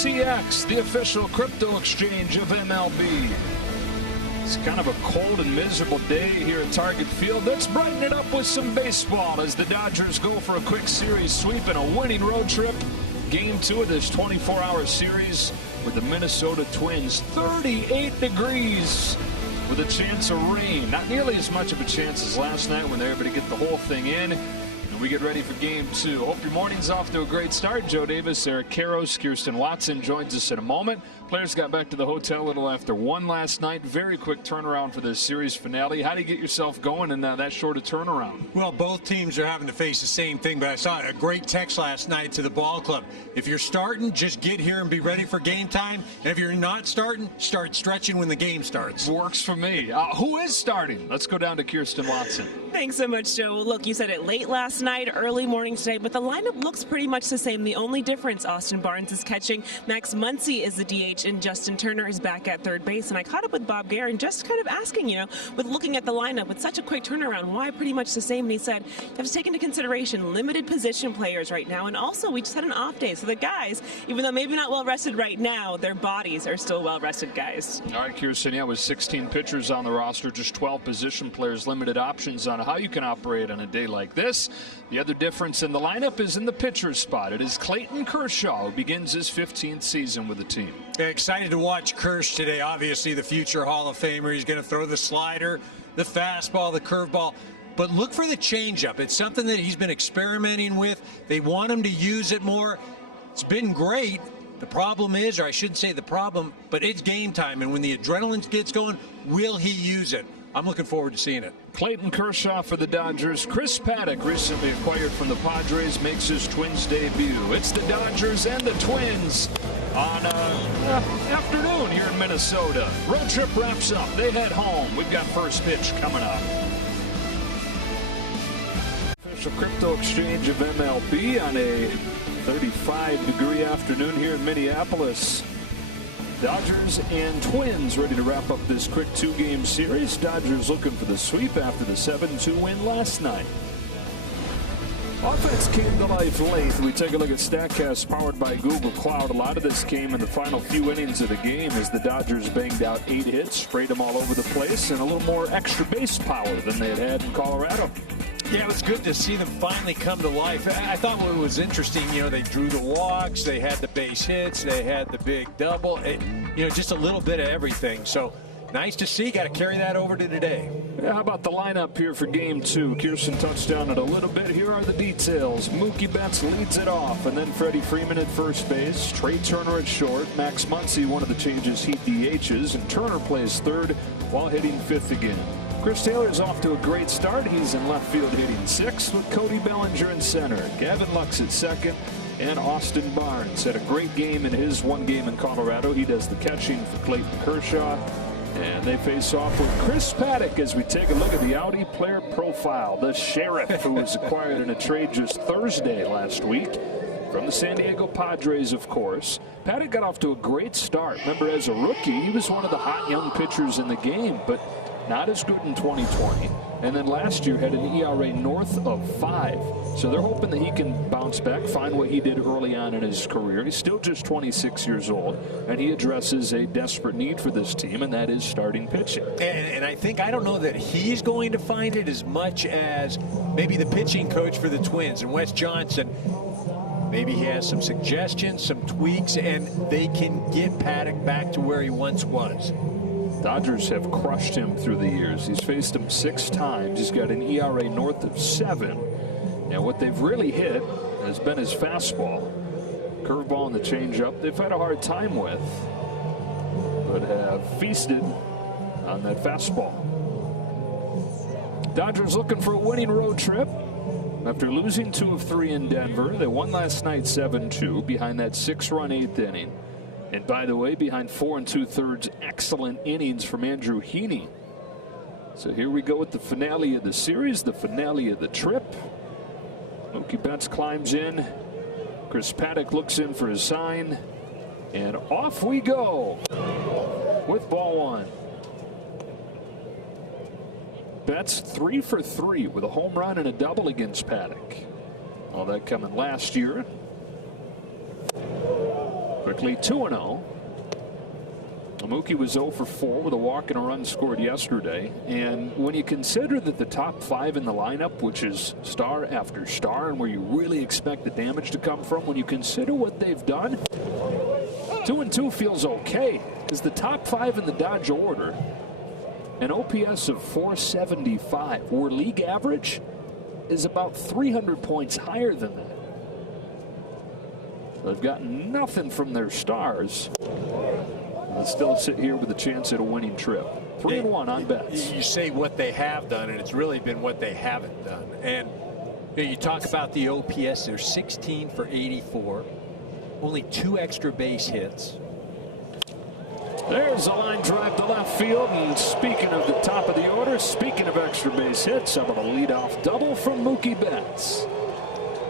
FTX, the official crypto exchange of MLB. It's kind of a cold and miserable day here at Target Field. Let's brighten it up with some baseball as the Dodgers go for a quick series sweep and a winning road trip. Game 2 of this 24-hour series with the Minnesota Twins. 38 degrees with a chance of rain. Not nearly as much of a chance as last night when they were able to get the whole thing in. We get ready for game 2. Hope your morning's off to a great start. Joe Davis, Eric Karros, Kirsten Watson joins us in a moment. Players got back to the hotel a little after 1 last night. Very quick turnaround for this series finale. How do you get yourself going in that short a turnaround? Well, both teams are having to face the same thing, but I saw a great text last night to the ball club. If you're starting, just get here and be ready for game time. And if you're not starting, start stretching when the game starts. Works for me. Who is starting? Let's go down to Kirsten Watson. Thanks so much, Joe. Look, you said it late last night, early morning today, but the lineup looks pretty much the same. The only difference, Austin Barnes is catching, Max Muncy is the DH, and Justin Turner is back at third base. And I caught up with Bob Guerin just kind of asking, with looking at the lineup with such a quick turnaround, why pretty much the same? And he said, you have to take into consideration limited position players right now, and also we just had an off day. So the guys, even though maybe not well rested right now, their bodies are still well rested guys. All right, Kirsten, with 16 pitchers on the roster, just 12 position players, limited options on how you can operate on a day like this. The other difference in the lineup is in the pitcher spot. It is Clayton Kershaw, who begins his 15th season with the team. Excited to watch Kersh today. Obviously, the future Hall of Famer. He's going to throw the slider, the fastball, the curveball. But look for the changeup. It's something that he's been experimenting with. They want him to use it more. It's been great. The problem is, or I shouldn't say the problem, but it's game time. And when the adrenaline gets going, will he use it? I'm looking forward to seeing it. Clayton Kershaw for the Dodgers. Chris Paddack, recently acquired from the Padres, makes his Twins debut. It's the Dodgers and the Twins on afternoon here in Minnesota. Road trip wraps up. They head home. We've got first pitch coming up. Official crypto exchange of MLB on a 35-degree afternoon here in Minneapolis. Dodgers and Twins ready to wrap up this quick 2-game series. Dodgers looking for the sweep after the 7-2 win last night. Offense came to life late. We take a look at StatCast powered by Google Cloud. A lot of this came in the final few innings of the game as the Dodgers banged out 8 hits, sprayed them all over the place, and a little more extra base power than they had in Colorado. Yeah, it was good to see them finally come to life. I thought what was interesting, they drew the walks, they had the base hits, they had the big double, just a little bit of everything. So nice to see. Got to carry that over to today. Yeah, how about the lineup here for game 2? Kirsten touched on it a little bit. Here are the details. Mookie Betts leads it off, and then Freddie Freeman at first base, Trey Turner at short, Max Muncy, one of the changes, he DHs, and Turner plays third while hitting fifth again. Chris Taylor's off to a great start. He's in left field hitting 6th with Cody Bellinger in center. Gavin Lux at second, and Austin Barnes had a great game in his 1 game in Colorado. He does the catching for Clayton Kershaw. And they face off with Chris Paddack as we take a look at the Audi player profile. The Sheriff, who was acquired in a trade just Thursday last week from the San Diego Padres, of course. Paddack got off to a great start. Remember, as a rookie, he was one of the hot young pitchers in the game, but not as good in 2020. And then last year had an ERA north of 5. So they're hoping that he can bounce back, find what he did early on in his career. He's still just 26 years old, and he addresses a desperate need for this team, and that is starting pitching. And I don't know that he's going to find it as much as maybe the pitching coach for the Twins and Wes Johnson. Maybe he has some suggestions, some tweaks, and they can get Paddack back to where he once was. Dodgers have crushed him through the years. He's faced him 6 times. He's got an ERA north of 7. And what they've really hit has been his fastball. Curveball and the changeup they've had a hard time with, but have feasted on that fastball. Dodgers looking for a winning road trip. After losing 2 of 3 in Denver, they won last night 7-2 behind that 6-run 8th inning. And by the way, behind 4 2/3 excellent innings from Andrew Heaney. So here we go with the finale of the series, the finale of the trip. Mookie Betts climbs in. Chris Paddack looks in for his sign. And off we go with ball 1. Betts 3 for 3 with a home run and a double against Paddack. All that coming last year. Quick Berkeley 2-0. Mookie was 0 for 4 with a walk and a run scored yesterday. And when you consider that the top 5 in the lineup, which is star after star, and where you really expect the damage to come from, when you consider what they've done, 2-2 feels okay. Because the top 5 in the Dodge order, an OPS of 475, where league average is about 300 points higher than that. They've gotten nothing from their stars. And still sit here with a chance at a winning trip. 3-1 on bets. You say what they have done, and it's really been what they haven't done. And you talk about the OPS, they're 16 for 84, only 2 extra base hits. There's a line drive to left field. And speaking of the top of the order, speaking of extra base hits, how about a leadoff double from Mookie Betts?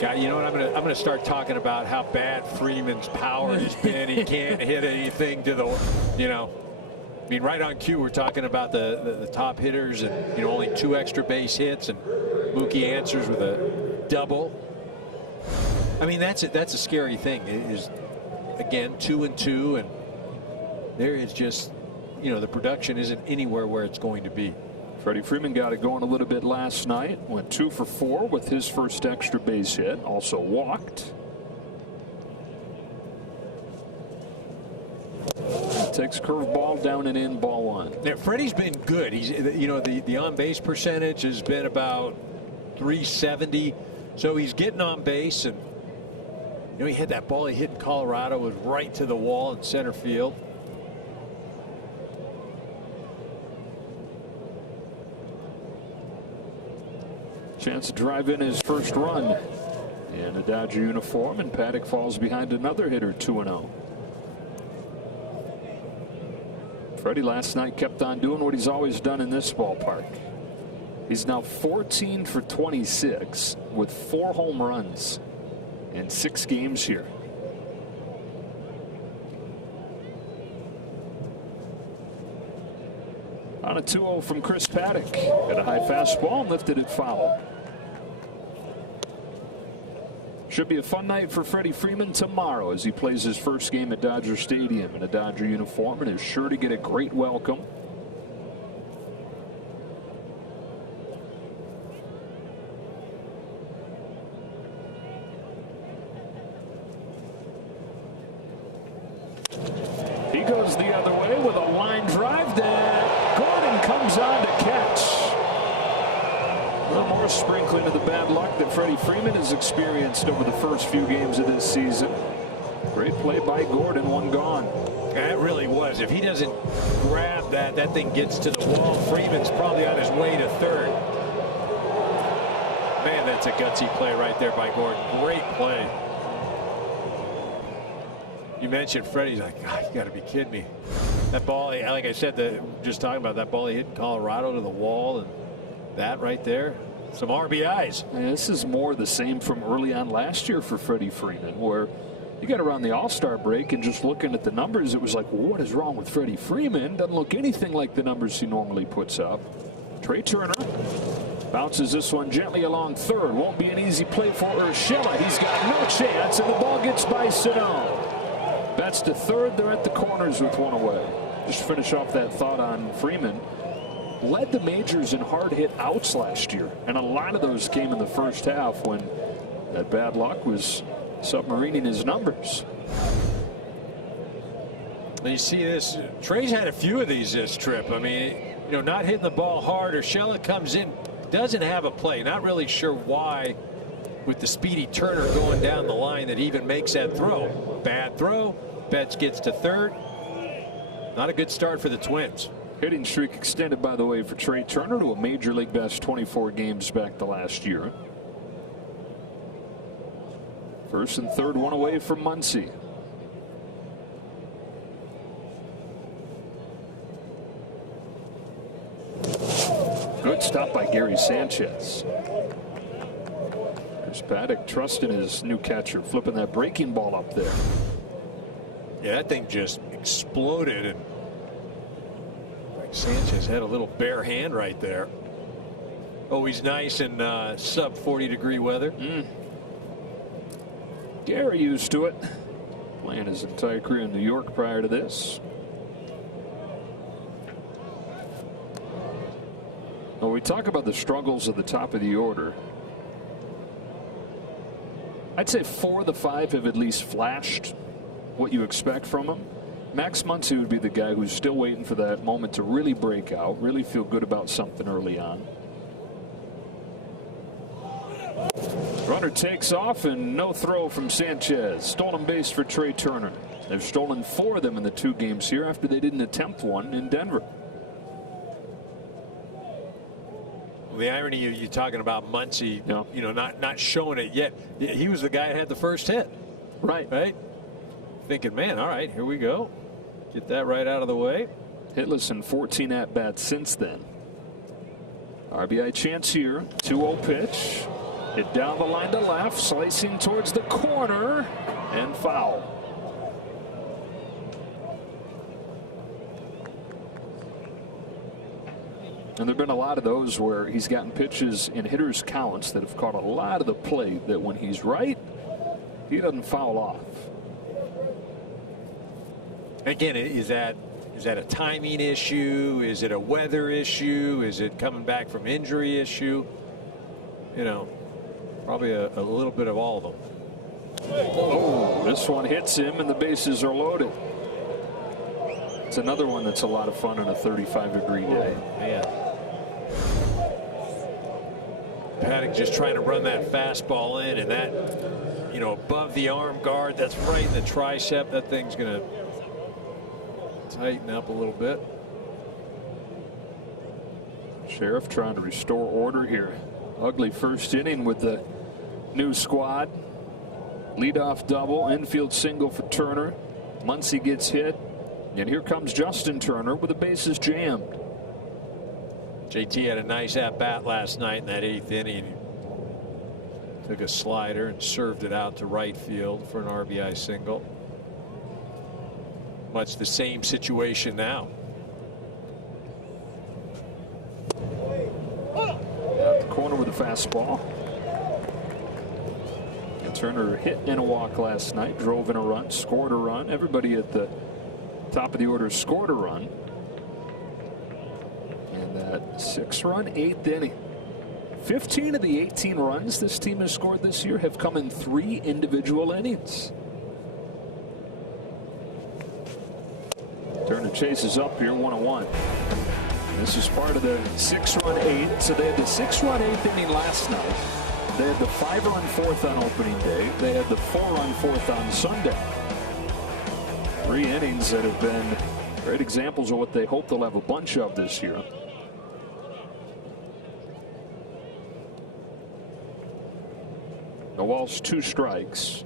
God, you know what? I'm gonna start talking about how bad Freeman's power has been. He can't hit anything to the, I mean, right on cue, we're talking about the top hitters and, only 2 extra base hits, and Mookie answers with a double. I mean, that's a scary thing. It is, again, 2-2, and there is just, the production isn't anywhere where it's going to be. Freddie Freeman got it going a little bit last night. Went 2 for 4 with his first extra base hit. Also walked. Takes curveball down and in, ball 1. Yeah, Freddie's been good. He's, the on base percentage has been about 370. So he's getting on base, and he had that ball he hit in Colorado, was right to the wall in center field. Chance to drive in his first run in a Dodger uniform, and Paddock falls behind another hitter, 2-0. Freddie last night kept on doing what he's always done in this ballpark. He's now 14 for 26 with 4 home runs in 6 games here. On a 2-0 from Chris Paddock. Got a high fastball and lifted it foul. Should be a fun night for Freddie Freeman tomorrow as he plays his first game at Dodger Stadium in a Dodger uniform, and is sure to get a great welcome. He goes the other way with a line drive that Gordon comes on to catch. A little more sprinkling of the bad luck that Freddie Freeman has experienced over the first few games of this season. Great play by Gordon, 1 gone. That really was. If he doesn't grab that thing gets to the wall. Freeman's probably on his way to third. Man, that's a gutsy play right there by Gordon. Great play. You mentioned Freddie's like, God, you got to be kidding me. That ball, like I said, just talking about that ball he hit in Colorado to the wall, and that right there, some RBIs. And this is more the same from early on last year for Freddie Freeman, where you got around the All-Star break and just looking at the numbers, it was like, well, what is wrong with Freddie Freeman? Doesn't look anything like the numbers he normally puts up. Trey Turner bounces this one gently along third. Won't be an easy play for Urshela. He's got no chance, and the ball gets by Sano. Betts to third. They're at the corners with 1 away. Just finish off that thought on Freeman. Led the majors in hard hit outs last year, and a lot of those came in the first half when that bad luck was submarining his numbers. And you see this, Trey's had a few of these this trip. I mean, not hitting the ball hard. Urshela comes in, doesn't have a play. Not really sure why, with the speedy Turner going down the line, that even makes that throw. Bad throw. Betts gets to third. Not a good start for the Twins. Hitting streak extended, by the way, for Trey Turner to a major league best 24 games back to last year. First and third, 1 away from Muncy. Good stop by Gary Sanchez. There's Paddock trusting his new catcher, flipping that breaking ball up there. Yeah, that thing just exploded, and Sanchez had a little bare hand right there. Always nice in sub 40-degree weather. Gary used to it. playing his entire career in New York prior to this. When we talk about the struggles at the top of the order, I'd say 4 of the 5 have at least flashed what you expect from him. Max Muncy would be the guy who's still waiting for that moment to really break out, really feel good about something early on. Runner takes off and no throw from Sanchez. Stolen base for Trey Turner. They've stolen 4 of them in the 2 games here after they didn't attempt one in Denver. Well, the irony you talking about Muncy, yeah. you know, not showing it yet. He was the guy that had the first hit. Right. Thinking, man, all right, here we go. Get that right out of the way. Hitless in 14 at-bats since then. RBI chance here. 2-0 pitch. Hit down the line to left. Slicing towards the corner. And foul. And there have been a lot of those where he's gotten pitches in hitters' counts that have caught a lot of the plate that when he's right, he doesn't foul off. Again, is that a timing issue? Is it a weather issue? Is it coming back from injury issue? You know, probably a little bit of all of them. Oh, this one hits him and the bases are loaded. It's another one that's a lot of fun on a 35-degree day. Man. Paddock just trying to run that fastball in, and that, you know, above the arm guard, that's right in the tricep. That thing's going to tighten up a little bit. Sheriff trying to restore order here. Ugly first inning with the new squad. Leadoff double, infield single for Turner. Muncy gets hit, and here comes Justin Turner with the bases jammed. JT had a nice at-bat last night in that 8th inning. Took a slider and served it out to right field for an RBI single. Much the same situation now. At the corner with a fastball. And Turner hit in a walk last night, drove in a run, scored a run. Everybody at the top of the order scored a run. And that 6-run 8th inning. 15 of the 18 runs this team has scored this year have come in 3 individual innings. Turner chases up here 1-1. This is part of the 6-run 8th. So they had the 6-run 8th inning last night. They had the 5-run 4th on opening day. They had the 4-run 4th on Sunday. 3 innings that have been great examples of what they hope they'll have a bunch of this year. The Walsh 2 strikes.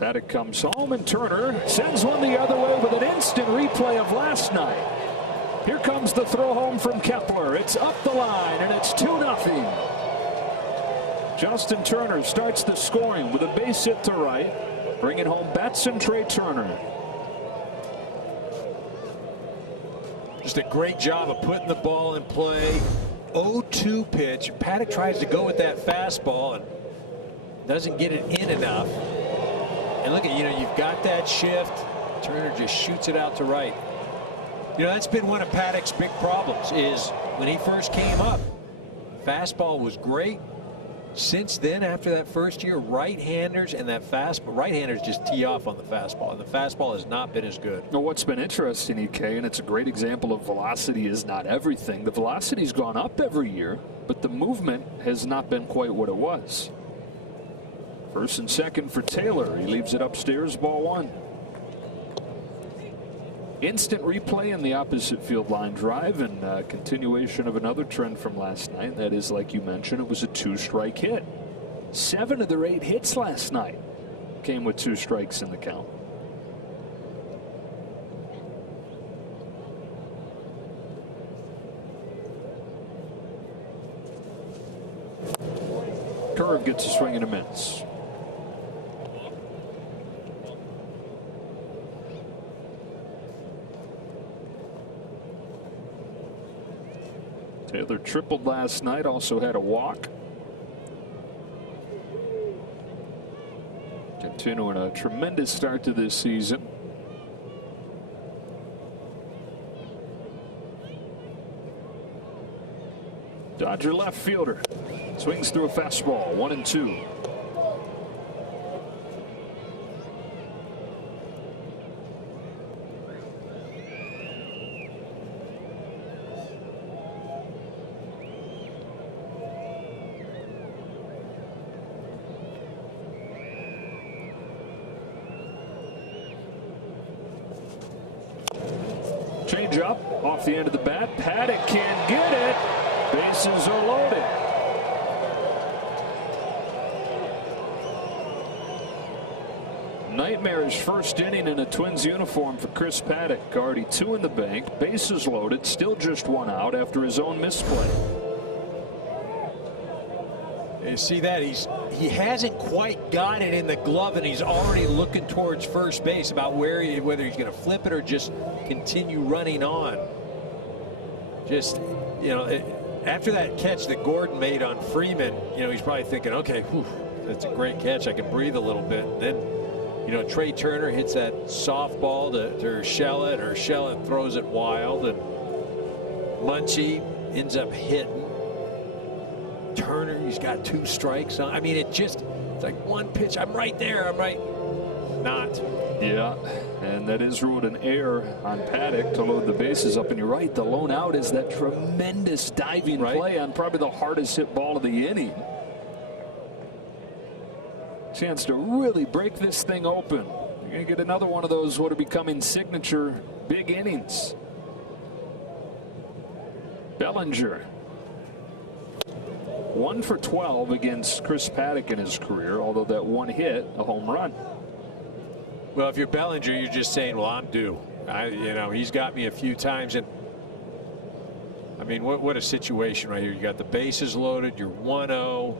Paddock comes home and Turner sends one the other way with an instant replay of last night. Here comes the throw home from Kepler. It's up the line and it's 2-0. Justin Turner starts the scoring with a base hit to right, bringing home Betts and Trey Turner. Just a great job of putting the ball in play. 0-2 pitch. Paddock tries to go with that fastball and doesn't get it in enough. And look at, you know, you've got that shift. Turner just shoots it out to right. You know, that's been one of Paddock's big problems is when he first came up, fastball was great. Since then, after that first year, right-handers and that fastball, right-handers just tee off on the fastball, and the fastball has not been as good. Now, what's been interesting, EK, and it's a great example of velocity is not everything. The velocity's gone up every year, but the movement has not been quite what it was. First and second for Taylor. He leaves it upstairs, ball 1. Instant replay in the opposite field line drive and continuation of another trend from last night. That is, like you mentioned, it was a 2-strike hit. 7 of their 8 hits last night came with 2 strikes in the count. Curve gets a swing and a miss. Taylor tripled last night, also had a walk. Continuing a tremendous start to this season. Dodger left fielder swings through a fastball, 1-2. Change up off the end of the bat. Paddock can't get it. Bases are loaded. Nightmarish first inning in a Twins uniform for Chris Paddock. Already 2 in the bank. Bases loaded. Still just 1 out after his own misplay. You see that he hasn't quite got it in the glove, and he's already looking towards first base about whether he's going to flip it or just continue running on. Just, you know, after that catch that Gordon made on Freeman, you know, he's probably thinking, okay, whew, that's a great catch. I can breathe a little bit. And then, you know, Trey Turner hits that softball to Urshela, and Urshela throws it wild, and Muncy ends up hitting. Turner, he's got 2 strikes on. I mean, it's like one pitch. I'm right there. I'm right. Not. Yeah, and that is ruled an error on Paddock to load the bases up. And you're right, the lone out is that tremendous diving play on probably the hardest hit ball of the inning. Chance to really break this thing open. You're going to get another one of those what are becoming signature big innings. Bellinger. 1 for 12 against Chris Paddock in his career, although that one hit, a home run. Well, if you're Bellinger, you're just saying, well, I'm due. You know, he's got me a few times. And I mean, what a situation right here. You got the bases loaded. You're 1-0.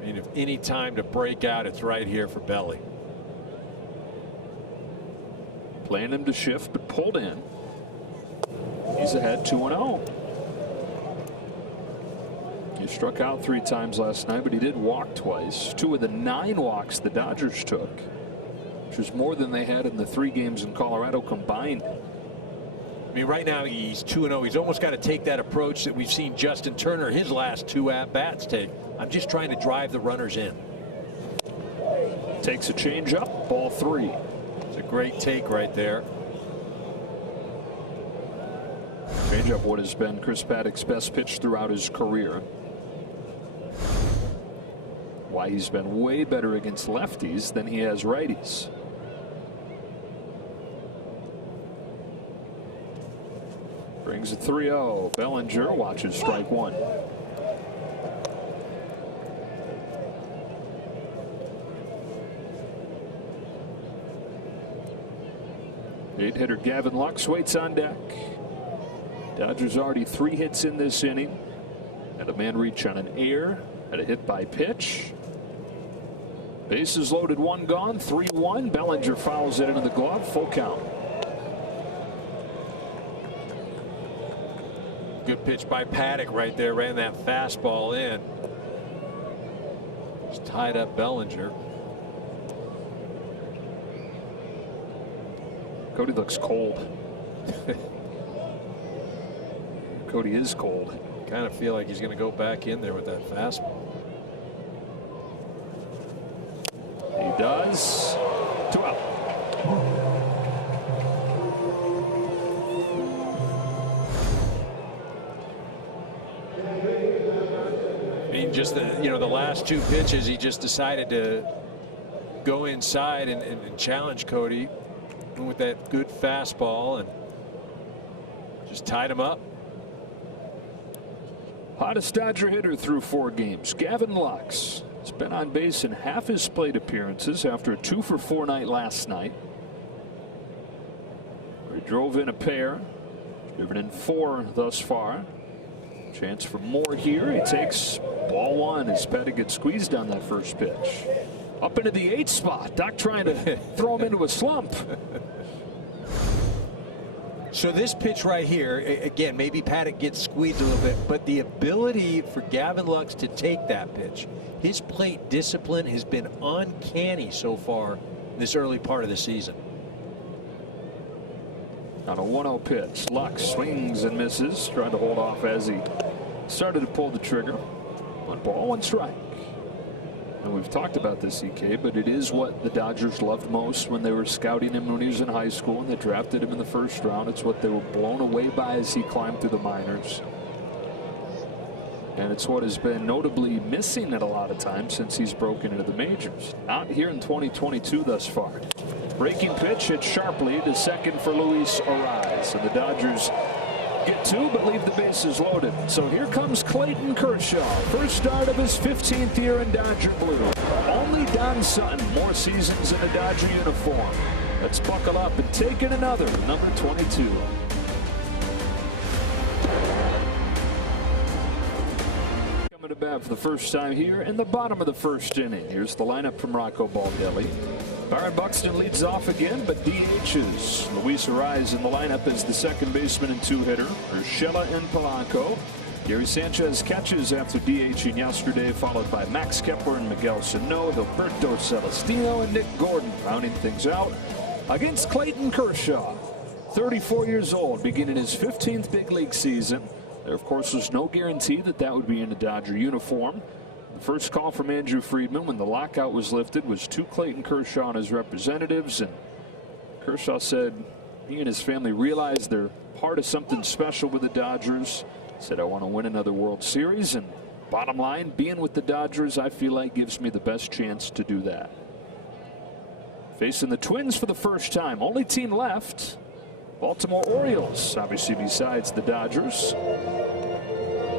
I mean, if any time to break out, it's right here for Belly. Playing him to shift, but pulled in. He's ahead 2-0. He struck out 3 times last night, but he did walk twice. 2 of the 9 walks the Dodgers took, which was more than they had in the 3 games in Colorado combined. I mean, right now he's 2-0. He's almost got to take that approach that we've seen Justin Turner his last 2 at-bats take. I'm just trying to drive the runners in. Takes a change up, ball 3. It's a great take right there. Change up what has been Chris Paddock's best pitch throughout his career. Why he's been way better against lefties than he has righties. Brings a 3-0. Bellinger watches strike 1. Eight-hitter Gavin Lux waits on deck. Dodgers already 3 hits in this inning. Had a man reach on an error. Had a hit by pitch. Bases loaded, 1 gone, 3-1. Bellinger fouls it into the glove. Full count. Good pitch by Paddock right there. Ran that fastball in. Just tied up Bellinger. Cody looks cold. Cody is cold. Kind of feel like he's going to go back in there with that fastball. He does. 2 out. I mean, just the last 2 pitches, he just decided to go inside and challenge Cody with that good fastball and just tied him up. Hottest Dodger hitter through 4 games, Gavin Lux. Has been on base in half his plate appearances after a 2 for 4 night last night. He drove in a pair, driven in 4 thus far. Chance for more here. He takes ball 1 as Petty gets squeezed on that first pitch. Up into the 8th spot. Doc trying to throw him into a slump. So this pitch right here, again, maybe Paddock gets squeezed a little bit, but the ability for Gavin Lux to take that pitch, his plate discipline has been uncanny so far in this early part of the season. On a 1-0 pitch, Lux swings and misses, trying to hold off as he started to pull the trigger. 1 ball, 1 strike. And we've talked about this, EK, but it is what the Dodgers loved most when they were scouting him when he was in high school and they drafted him in the first round. It's what they were blown away by as he climbed through the minors. And it's what has been notably missing at a lot of times since he's broken into the majors. Not here in 2022 thus far. Breaking pitch hit sharply to second for Luis Arraez. And the Dodgers get 2 but leave the bases loaded. So here comes Clayton Kershaw. First start of his 15th year in Dodger blue. Only Don Sutton more seasons in a Dodger uniform. Let's buckle up and take in another number 22. Coming to bat for the first time here in the bottom of the first inning. Here's the lineup from Rocco Baldelli. Byron Buxton leads off again, but DHs. Luis Arraez in the lineup as the second baseman and 2-hitter. Urshela and Polanco. Gary Sanchez catches after DHing yesterday, followed by Max Kepler and Miguel Sano, Gilberto Celestino and Nick Gordon rounding things out against Clayton Kershaw. 34 years old, beginning his 15th big league season. There, of course, was no guarantee that that would be in a Dodger uniform. The first call from Andrew Friedman when the lockout was lifted was to Clayton Kershaw and his representatives, and Kershaw said he and his family realized they're part of something special with the Dodgers. Said, I want to win another World Series, and bottom line, being with the Dodgers, I feel like gives me the best chance to do that. Facing the Twins for the first time, only team left, Baltimore Orioles, obviously besides the Dodgers.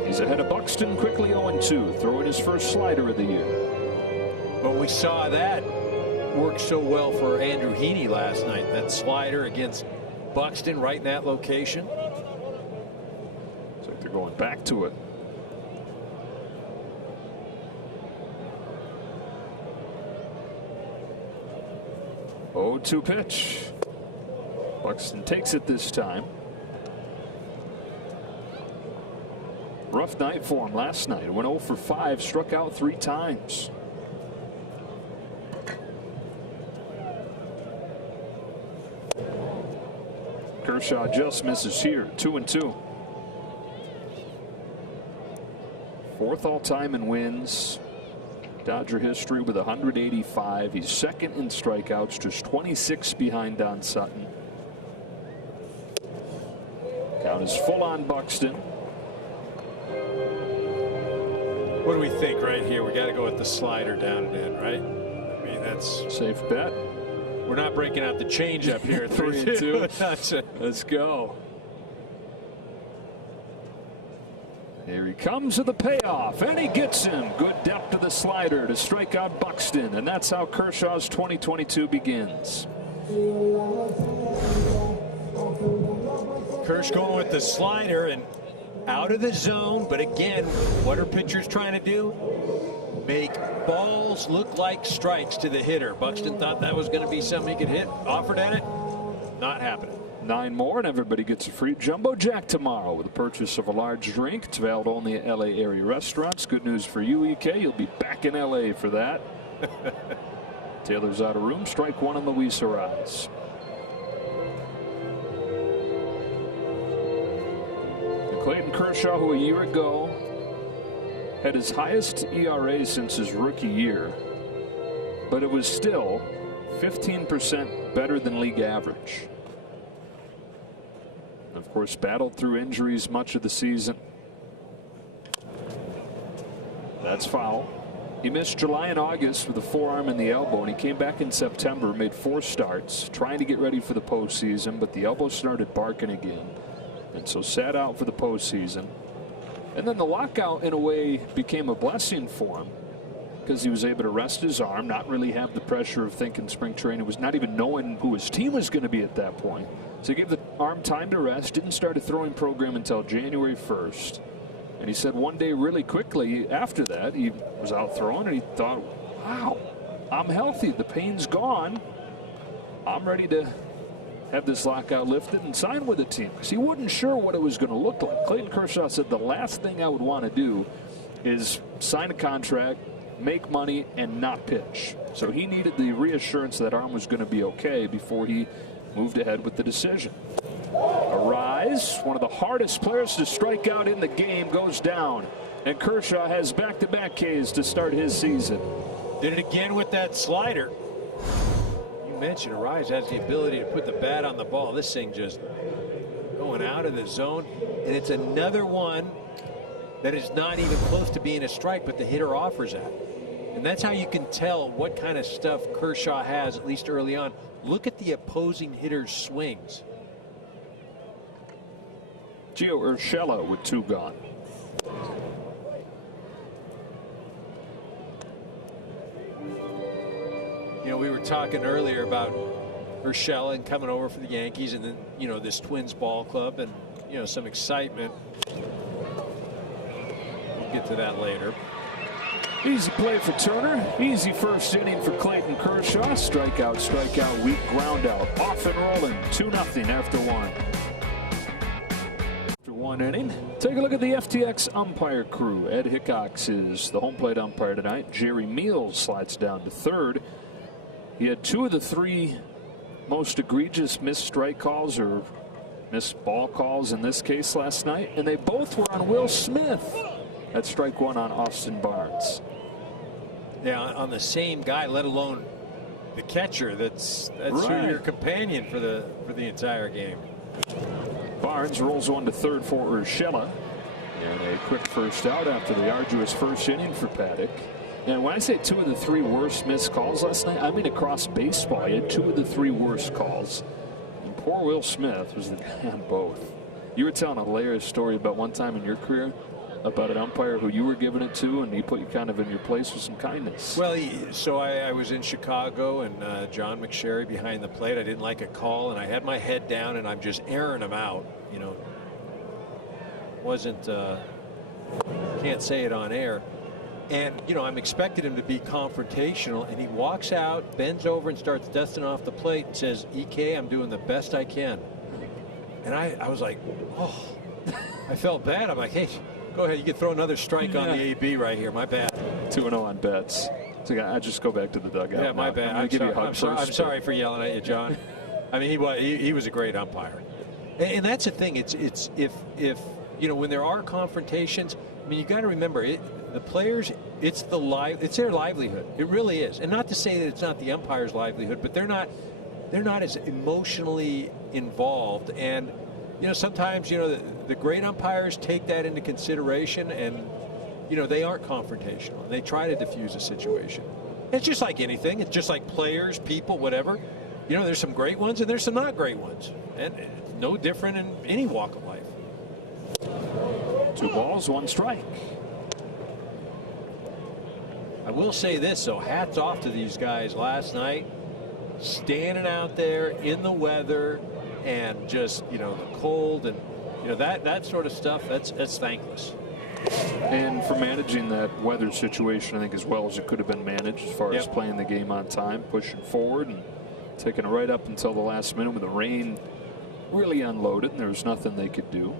He's ahead of Buxton, quickly 0-2, throwing his first slider of the year. Well, we saw that work so well for Andrew Heaney last night. That slider against Buxton right in that location. Looks like they're going back to it. Oh, 2 pitch. Buxton takes it this time. Rough night for him last night. Went 0 for 5, struck out 3 times. Kershaw just misses here. 2-2. 4th all-time in wins. Dodger history with 185. He's second in strikeouts, just 26 behind Don Sutton. Count is full on Buxton. What do we think right here? We got to go with the slider down and in, right? I mean, that's safe bet. We're not breaking out the changeup here. 3-2. Let's go. Here he comes to the payoff, and he gets him. Good depth to the slider to strike out Buxton, and that's how Kershaw's 2022 begins. Kersh going with the slider and out of the zone, but again, what are pitchers trying to do? Make balls look like strikes to the hitter. Buxton thought that was going to be something he could hit, offered at it, not happening. 9 more, and everybody gets a free Jumbo Jack tomorrow with the purchase of a large drink. It's available only at LA area restaurants. Good news for you, EK. You'll be back in LA for that. Taylor's out of room. Strike 1 on Luis Arraez. Clayton Kershaw, who a year ago had his highest ERA since his rookie year, but it was still 15% better than league average. Of course, battled through injuries much of the season. That's foul. He missed July and August with a forearm in the elbow, and he came back in September, made 4 starts, trying to get ready for the postseason, but the elbow started barking again, and so sat out for the postseason. And then the lockout, in a way, became a blessing for him because he was able to rest his arm, not really have the pressure of thinking spring training, was not even knowing who his team was going to be at that point. So he gave the arm time to rest, didn't start a throwing program until January 1st. And he said one day really quickly after that, he was out throwing and he thought, wow, I'm healthy. The pain's gone. I'm ready to have this lockout lifted and sign with the team because he wasn't sure what it was going to look like. Clayton Kershaw said the last thing I would want to do is sign a contract, make money, and not pitch. So he needed the reassurance that arm was going to be okay before he moved ahead with the decision. Arise, one of the hardest players to strike out in the game, goes down. And Kershaw has back-to-back Ks to start his season. Did it again with that slider. You mentioned Arise has the ability to put the bat on the ball. This thing just going out of the zone. And it's another one that is not even close to being a strike, but the hitter offers that. And that's how you can tell what kind of stuff Kershaw has, at least early on. Look at the opposing hitter's swings. Gio Urshela with 2 gone. You know, we were talking earlier about Urshela and coming over for the Yankees, and then, you know, this Twins ball club and, you know, some excitement. We'll get to that later. Easy play for Turner. Easy first inning for Clayton Kershaw. Strikeout, strikeout, weak ground out. Off and rolling. 2-0 after 1. After 1 inning. Take a look at the FTX umpire crew. Ed Hickox is the home plate umpire tonight. Jerry Meals slides down to third. He had 2 of the 3 most egregious missed strike calls or missed ball calls in this case last night. And they both were on Will Smith. That's strike 1 on Austin Barnes. Yeah, on the same guy, let alone the catcher. That's right. Your companion for the entire game. Barnes rolls 1 to third for Urshela. And a quick first out after the arduous first inning for Paddock. And when I say 2 of the 3 worst missed calls last night, I mean across baseball. He had 2 of the 3 worst calls. And poor Will Smith was the guy on both. You were telling a hilarious story about one time in your career about an umpire who you were giving it to, and he put you kind of in your place with some kindness. Well, so I was in Chicago, and John McSherry behind the plate. I didn't like a call, and I had my head down, and I'm just airing him out. You know, wasn't can't say it on air. And, you know, I'm expecting him to be confrontational, and he walks out, bends over, and starts dusting off the plate and says, "EK, I'm doing the best I can." And I was like, oh, I felt bad. I'm like, hey, go ahead, you can throw another strike on the AB right here. My bad. 2-0 on bets. So I just go back to the dugout. Yeah, my now. bad. I'm sorry for yelling at you, John. I mean, he was a great umpire. And that's the thing. It's if you know, when there are confrontations, I mean, you got to remember the players. It's their livelihood. It really is. And not to say that it's not the umpire's livelihood, but they're not as emotionally involved. And you know, sometimes, you know, the great umpires take that into consideration, and, you know, they aren't confrontational. They try to diffuse a situation. It's just like anything. It's just like players, people, whatever. You know, there's some great ones and there's some not great ones. And it's no different in any walk of life. 2 balls, 1 strike. I will say this, though. Hats off to these guys last night. Standing out there in the weather, and just, you know, the cold, and, you know, that sort of stuff, that's thankless. And for managing that weather situation, I think, as well as it could have been managed, as far as playing the game on time, pushing forward and taking it right up until the last minute when the rain really unloaded and there was nothing they could do.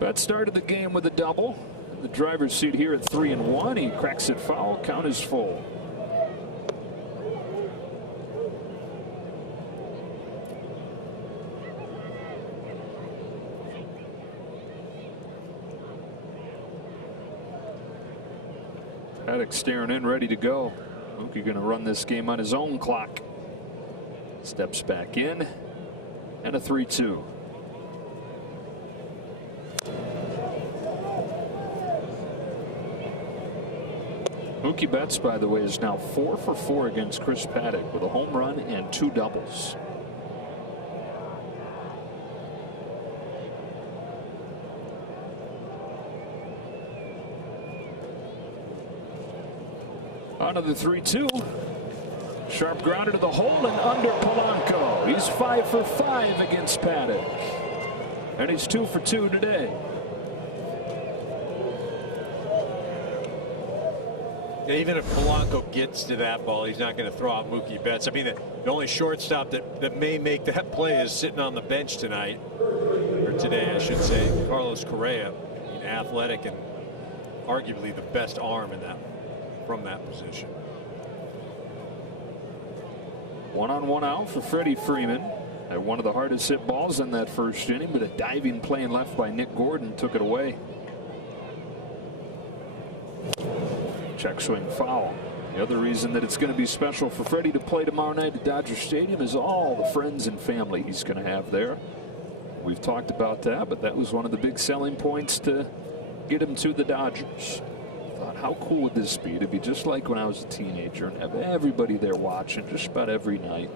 That started the game with a double. The driver's seat here at 3-1. He cracks it foul. Count is full. Paddock staring in, ready to go. Mookie going to run this game on his own clock. Steps back in, and a 3-2. Mookie Betts, by the way, is now 4 for 4 against Chris Paddock with a home run and 2 doubles. On to the 3-2. Sharp grounder to the hole and under Polanco. He's 5 for 5 against Paddock. And he's 2 for 2 today. Yeah, even if Polanco gets to that ball, he's not going to throw out Mookie Betts. I mean, the only shortstop that may make that play is sitting on the bench tonight, or today, I should say, Carlos Correa. I mean, athletic and arguably the best arm in that from that position. 1-on-1 out for Freddie Freeman. Had one of the hardest hit balls in that first inning, but a diving play in left by Nick Gordon took it away. Check swing foul. The other reason that it's going to be special for Freddie to play tomorrow night at Dodger Stadium is all the friends and family he's going to have there. We've talked about that, but that was one of the big selling points to get him to the Dodgers. Thought, how cool would this be to be just like when I was a teenager and have everybody there watching just about every night.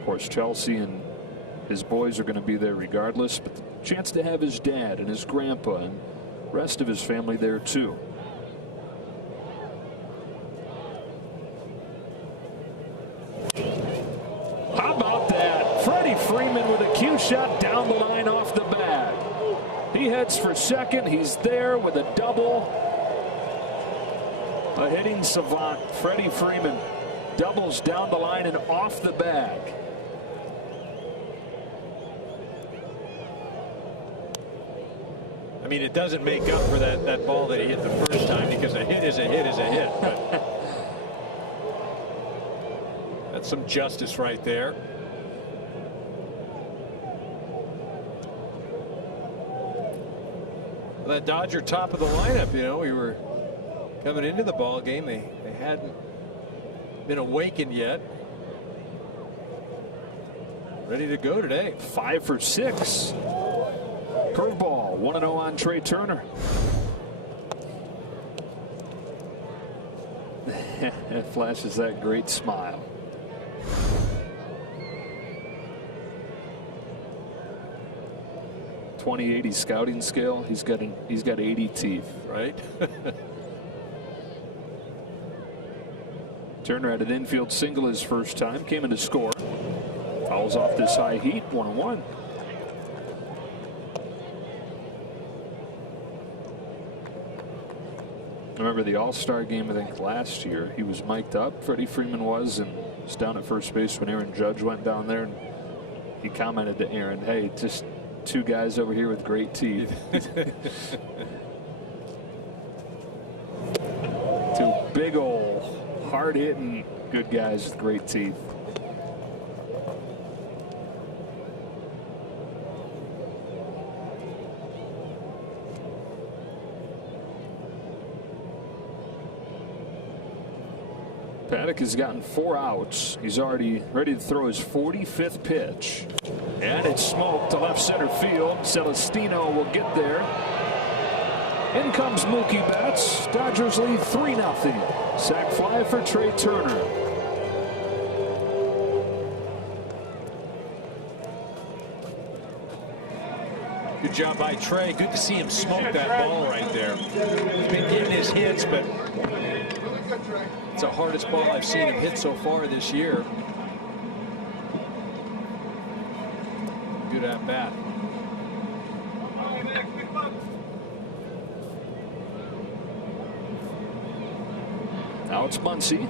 Of course, Chelsea and his boys are going to be there regardless, but the chance to have his dad and his grandpa and rest of his family there too. How about that? Freddie Freeman with a cue shot down the line off the bat. He heads for second. He's there with a double. A hitting savant, Freddie Freeman, doubles down the line and off the bag. I mean, it doesn't make up for that ball that he hit the first time, because a hit is a hit is a hit. But that's some justice right there. That Dodger top of the lineup, you know, we were coming into the ball game. They hadn't been awakened yet. Ready to go today. 5 for 6. Curveball, 1-0 on Trey Turner. It flashes that great smile. .2080 scouting scale. He's got 80 teeth, right? Turner had an infield single his first time. Came in to score. Fouls off this high heat. 1-1. Remember the All-Star game, I think, last year. He was mic'd up, Freddie Freeman was, and was down at first base when Aaron Judge went down there. And he commented to Aaron, hey, just two guys over here with great teeth. Two big old, hard-hitting, good guys with great teeth. Paddock has gotten 4 outs. He's already ready to throw his 45th pitch. And it's smoked to left center field. Celestino will get there. In comes Mookie Betts. Dodgers lead 3-0. Sac fly for Trey Turner. Good job by Trey. Good to see him smoke that ball right there. He's been getting his hits, but it's the hardest ball I've seen him hit so far this year. Good at bat. Now it's Muncy.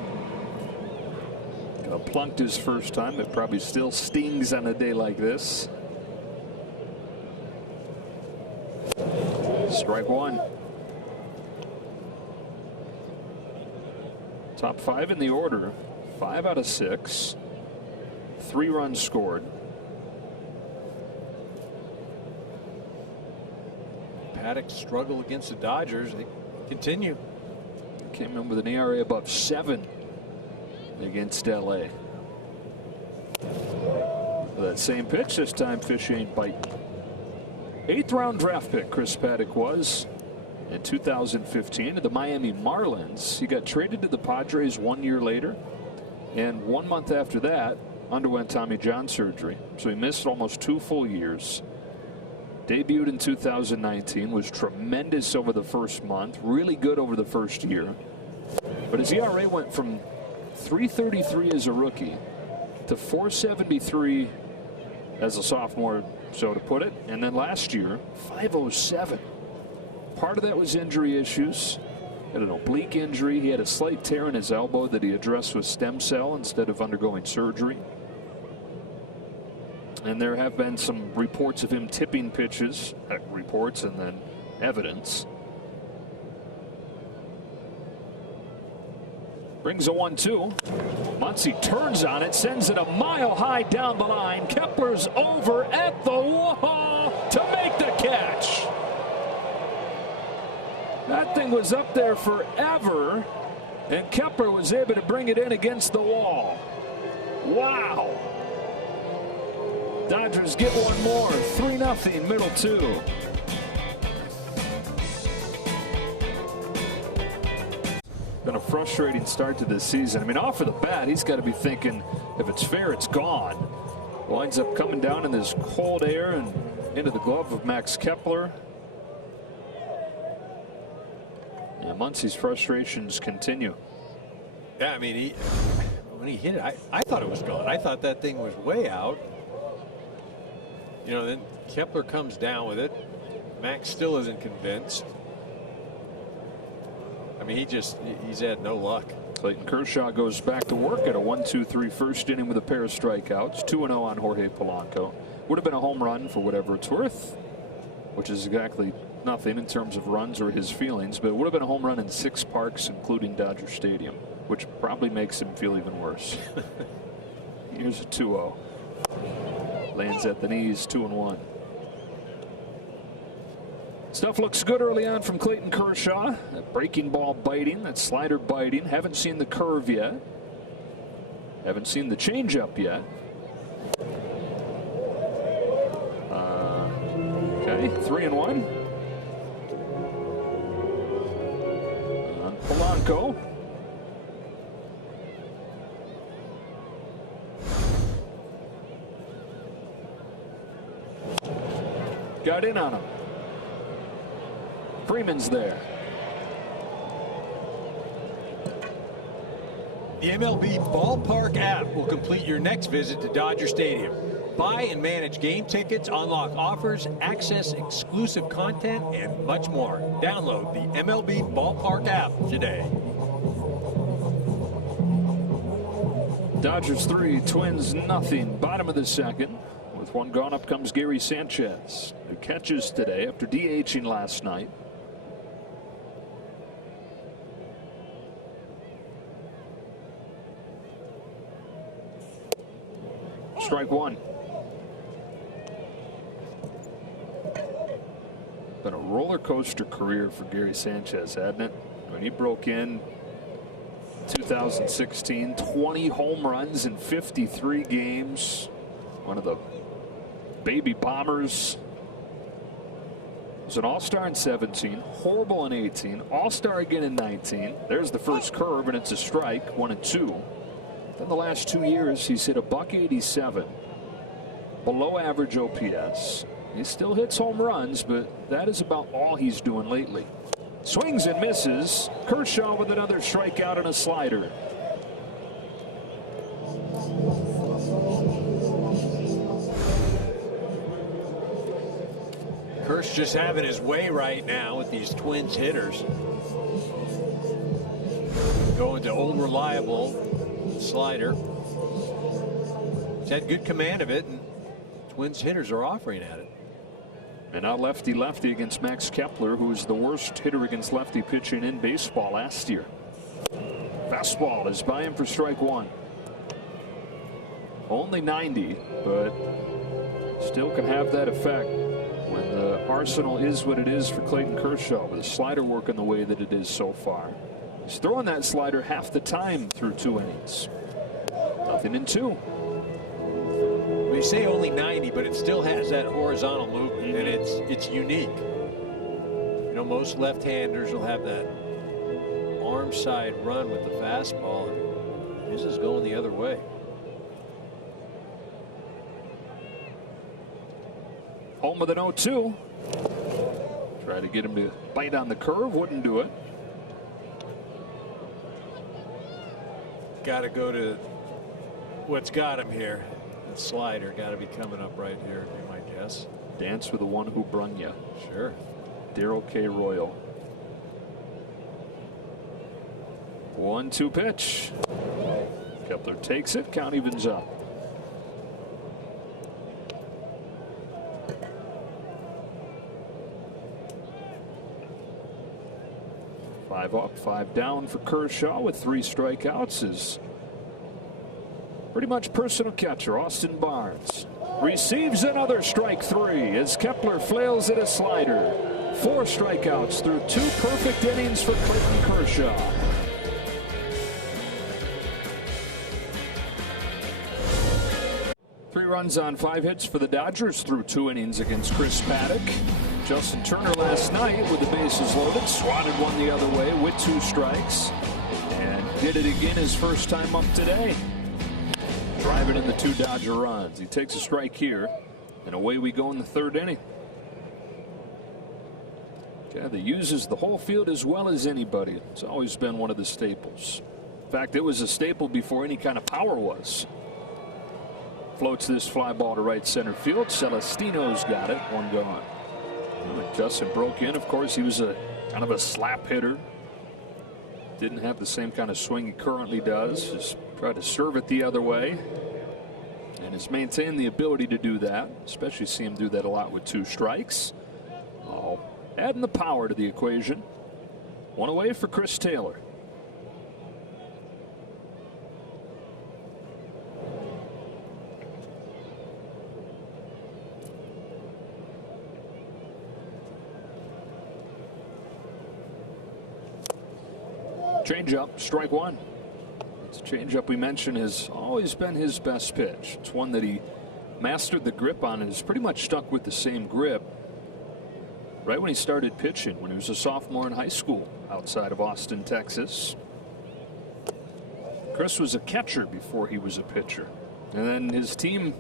Plunked his first time. It probably still stings on a day like this. Strike one. Top 5 in the order. 5 out of 6. 3 runs scored. Paddock struggle against the Dodgers. They continue. Came in with an ERA above 7 against LA. That same pitch this time, fish ain't biting. 8th round draft pick Chris Paddock was in 2015 to the Miami Marlins. He got traded to the Padres 1 year later, and 1 month after that underwent Tommy John surgery, so he missed almost 2 full years. Debuted in 2019, was tremendous over the first month, really good over the first year, but his ERA went from 3.33 as a rookie to 4.73 as a sophomore, so to put it, and then last year 5.07. Part of that was injury issues. Had an oblique injury. He had a slight tear in his elbow that he addressed with stem cell instead of undergoing surgery. And there have been some reports of him tipping pitches, reports and then evidence. Brings a 1-2. Muncy turns on it, sends it a mile high down the line. Kepler's over at the wall to make the catch. That thing was up there forever, and Kepler was able to bring it in against the wall. Wow. Dodgers get one more. 3-0, middle 2. Been a frustrating start to this season. I mean, off of the bat, he's got to be thinking, if it's fair, it's gone. Winds up coming down in this cold air and into the glove of Max Kepler. Yeah, Muncy's frustrations continue. Yeah, I mean, when he hit it, I thought it was gone. I thought that thing was way out. You know, then Kepler comes down with it. Max still isn't convinced. I mean, he's had no luck. Clayton Kershaw goes back to work at a 1-2-3 first inning with a pair of strikeouts. 2-0 on Jorge Polanco. Would have been a home run for whatever it's worth, which is exactly nothing in terms of runs or his feelings, but it would have been a home run in 6 parks, including Dodger Stadium, which probably makes him feel even worse. Here's a 2-0. Lands at the knees, 2-1. Stuff looks good early on from Clayton Kershaw. That breaking ball biting, that slider biting. Haven't seen the curve yet. Haven't seen the changeup yet. Okay, 3-1. On Polanco. Got in on him. Freeman's there. The MLB Ballpark app will complete your next visit to Dodger Stadium. Buy and manage game tickets, unlock offers, access exclusive content, and much more. Download the MLB Ballpark app today. Dodgers 3, Twins nothing. Bottom of the second. With one gone, up comes Gary Sanchez, who catches today after DHing last night. Strike one. Been a roller coaster career for Gary Sanchez, hadn't it? When he broke in 2016, 20 home runs in 53 games. One of the baby bombers. Was an all-star in 17, horrible in 18, all-star again in 19. There's the first curve, and it's a strike, 1-2. In the last 2 years, he's hit a .187, below average OPS. He still hits home runs, but that is about all he's doing lately. Swings and misses. Kershaw with another strikeout and a slider. Kersh just having his way right now with these Twins hitters. Going to old reliable slider. He's had good command of it, and Twins hitters are offering at it. And now lefty-lefty against Max Kepler, who is the worst hitter against lefty pitching in baseball last year. Fastball is by him for strike one. Only 90, but still can have that effect when the arsenal is what it is for Clayton Kershaw, with a slider working the way that it is so far. He's throwing that slider half the time through 2 innings. Nothing in 2. We say only 90, but it still has that horizontal movement, and it's unique. You know, most left-handers will have that arm side run with the fastball, and his is going the other way. Home with an 0-2. Try to get him to bite on the curve, wouldn't do it. Got to go to what's got him here. The slider got to be coming up right here, be my guess. Dance with the one who brung ya. Sure. Darrell K. Royal. 1-2 pitch. Kepler takes it. Count evens up. 5 up, 5 down for Kershaw with 3 strikeouts. Is pretty much personal catcher Austin Barnes receives another strike 3 as Kepler flails at a slider. 4 strikeouts through 2 perfect innings for Clayton Kershaw. Three runs on 5 hits for the Dodgers through 2 innings against Chris Paddock. Justin Turner last night with the bases loaded swatted one the other way with 2 strikes and did it again his first time up today, driving in the 2 Dodger runs. He takes a strike here and away we go in the 3rd inning. Guy that uses the whole field as well as anybody. It's always been one of the staples. In fact, it was a staple before any kind of power was. Floats this fly ball to right center field. Celestino's got it. 1 gone. When Justin broke in, of course, he was a kind of a slap hitter. Didn't have the same kind of swing he currently does. Just tried to serve it the other way. And has maintained the ability to do that. Especially see him do that a lot with 2 strikes. Oh, adding the power to the equation. 1 away for Chris Taylor. Changeup, strike 1. It's a changeup we mentioned has always been his best pitch. It's one that he mastered the grip on and has pretty much stuck with the same grip right when he started pitching when he was a sophomore in high school outside of Austin, Texas. Chris was a catcher before he was a pitcher. And then his team,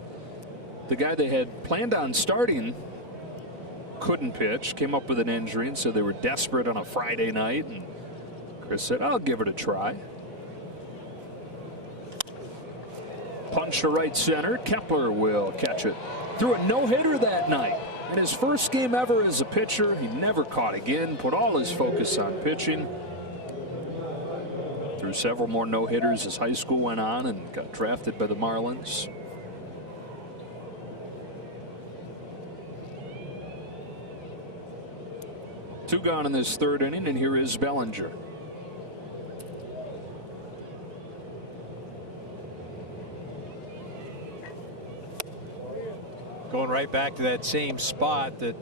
the guy they had planned on starting, couldn't pitch, came up with an injury, and so they were desperate on a Friday night. And Chris said, I'll give it a try. Punch to right center. Kepler will catch it. Threw a no-hitter that night. In his first game ever as a pitcher, he never caught again. Put all his focus on pitching. Threw several more no-hitters as high school went on and got drafted by the Marlins. Two gone in this 3rd inning, and here is Bellinger. Going right back to that same spot that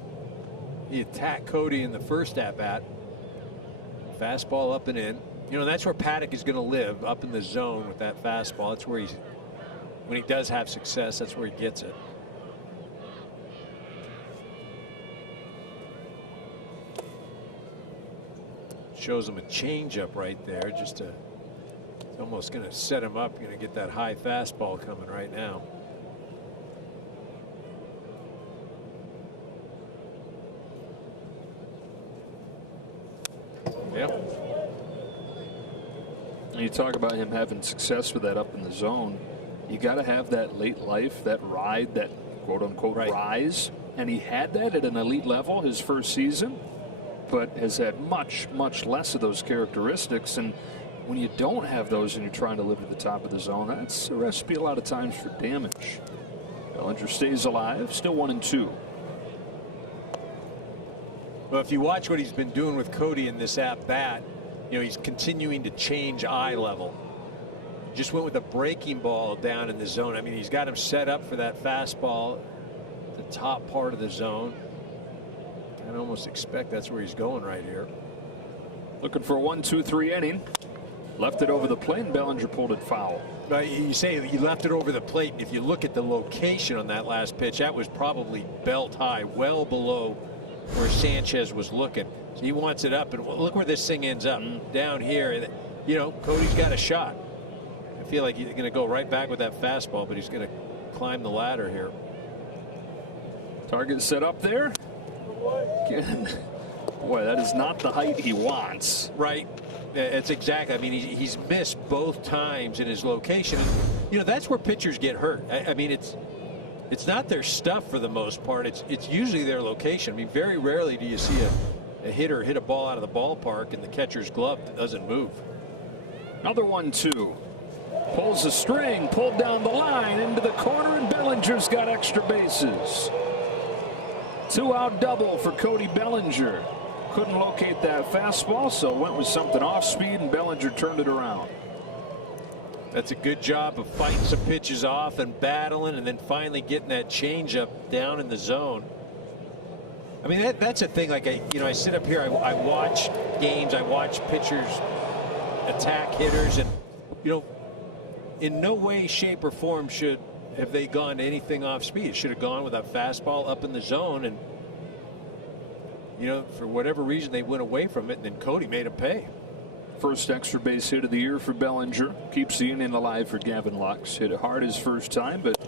he attacked Cody in the first at-bat. Fastball up and in. You know, that's where Paddock is going to live, up in the zone with that fastball. That's where he's, when he does have success, that's where he gets it. Shows him a changeup right there, just to, it's almost going to set him up. Going to get that high fastball coming right now. Yep. You talk about him having success with that up in the zone. You got to have that late life, that ride, that quote unquote rise. And he had that at an elite level his first season, but has had much, much less of those characteristics. And when you don't have those and you're trying to live at the top of the zone, that's a recipe a lot of times for damage. Bellinger stays alive, still 1-2. Well, if you watch what he's been doing with Cody in this at-bat, you know, he's continuing to change eye level. Just went with a breaking ball down in the zone. I mean, he's got him set up for that fastball, the top part of the zone. I'd almost expect that's where he's going right here. Looking for a 1-2-3 inning. Left it over the plate, and Bellinger pulled it foul. You say he left it over the plate. If you look at the location on that last pitch, that was probably belt high, well below where Sanchez was looking. So he wants it up, and look where this thing ends up, down here. And, you know, Cody's got a shot. I feel like he's going to go right back with that fastball, but he's going to climb the ladder here. Target set up there. Again, boy, that is not the height he wants. Right. It's exactly. I mean, he's missed both times in his location. You know, that's where pitchers get hurt. I mean, it's not their stuff for the most part. It's usually their location. I mean, very rarely do you see a hitter hit a ball out of the ballpark and the catcher's glove doesn't move. Another 1-2. Pulls the string, pulled down the line into the corner, and Bellinger's got extra bases. 2-out double for Cody Bellinger. Couldn't locate that fastball, so went with something off speed, and Bellinger turned it around. That's a good job of fighting some pitches off and battling, and then finally getting that changeup down in the zone. I mean, that's a thing. Like I sit up here, I watch games, I watch pitchers attack hitters, and in no way, shape, or form have they gone to anything off speed. It should have gone with that fastball up in the zone, and for whatever reason they went away from it, and then Cody made him pay. First extra base hit of the year for Bellinger. Keeps the inning alive for Gavin Lux. Hit it hard his first time, but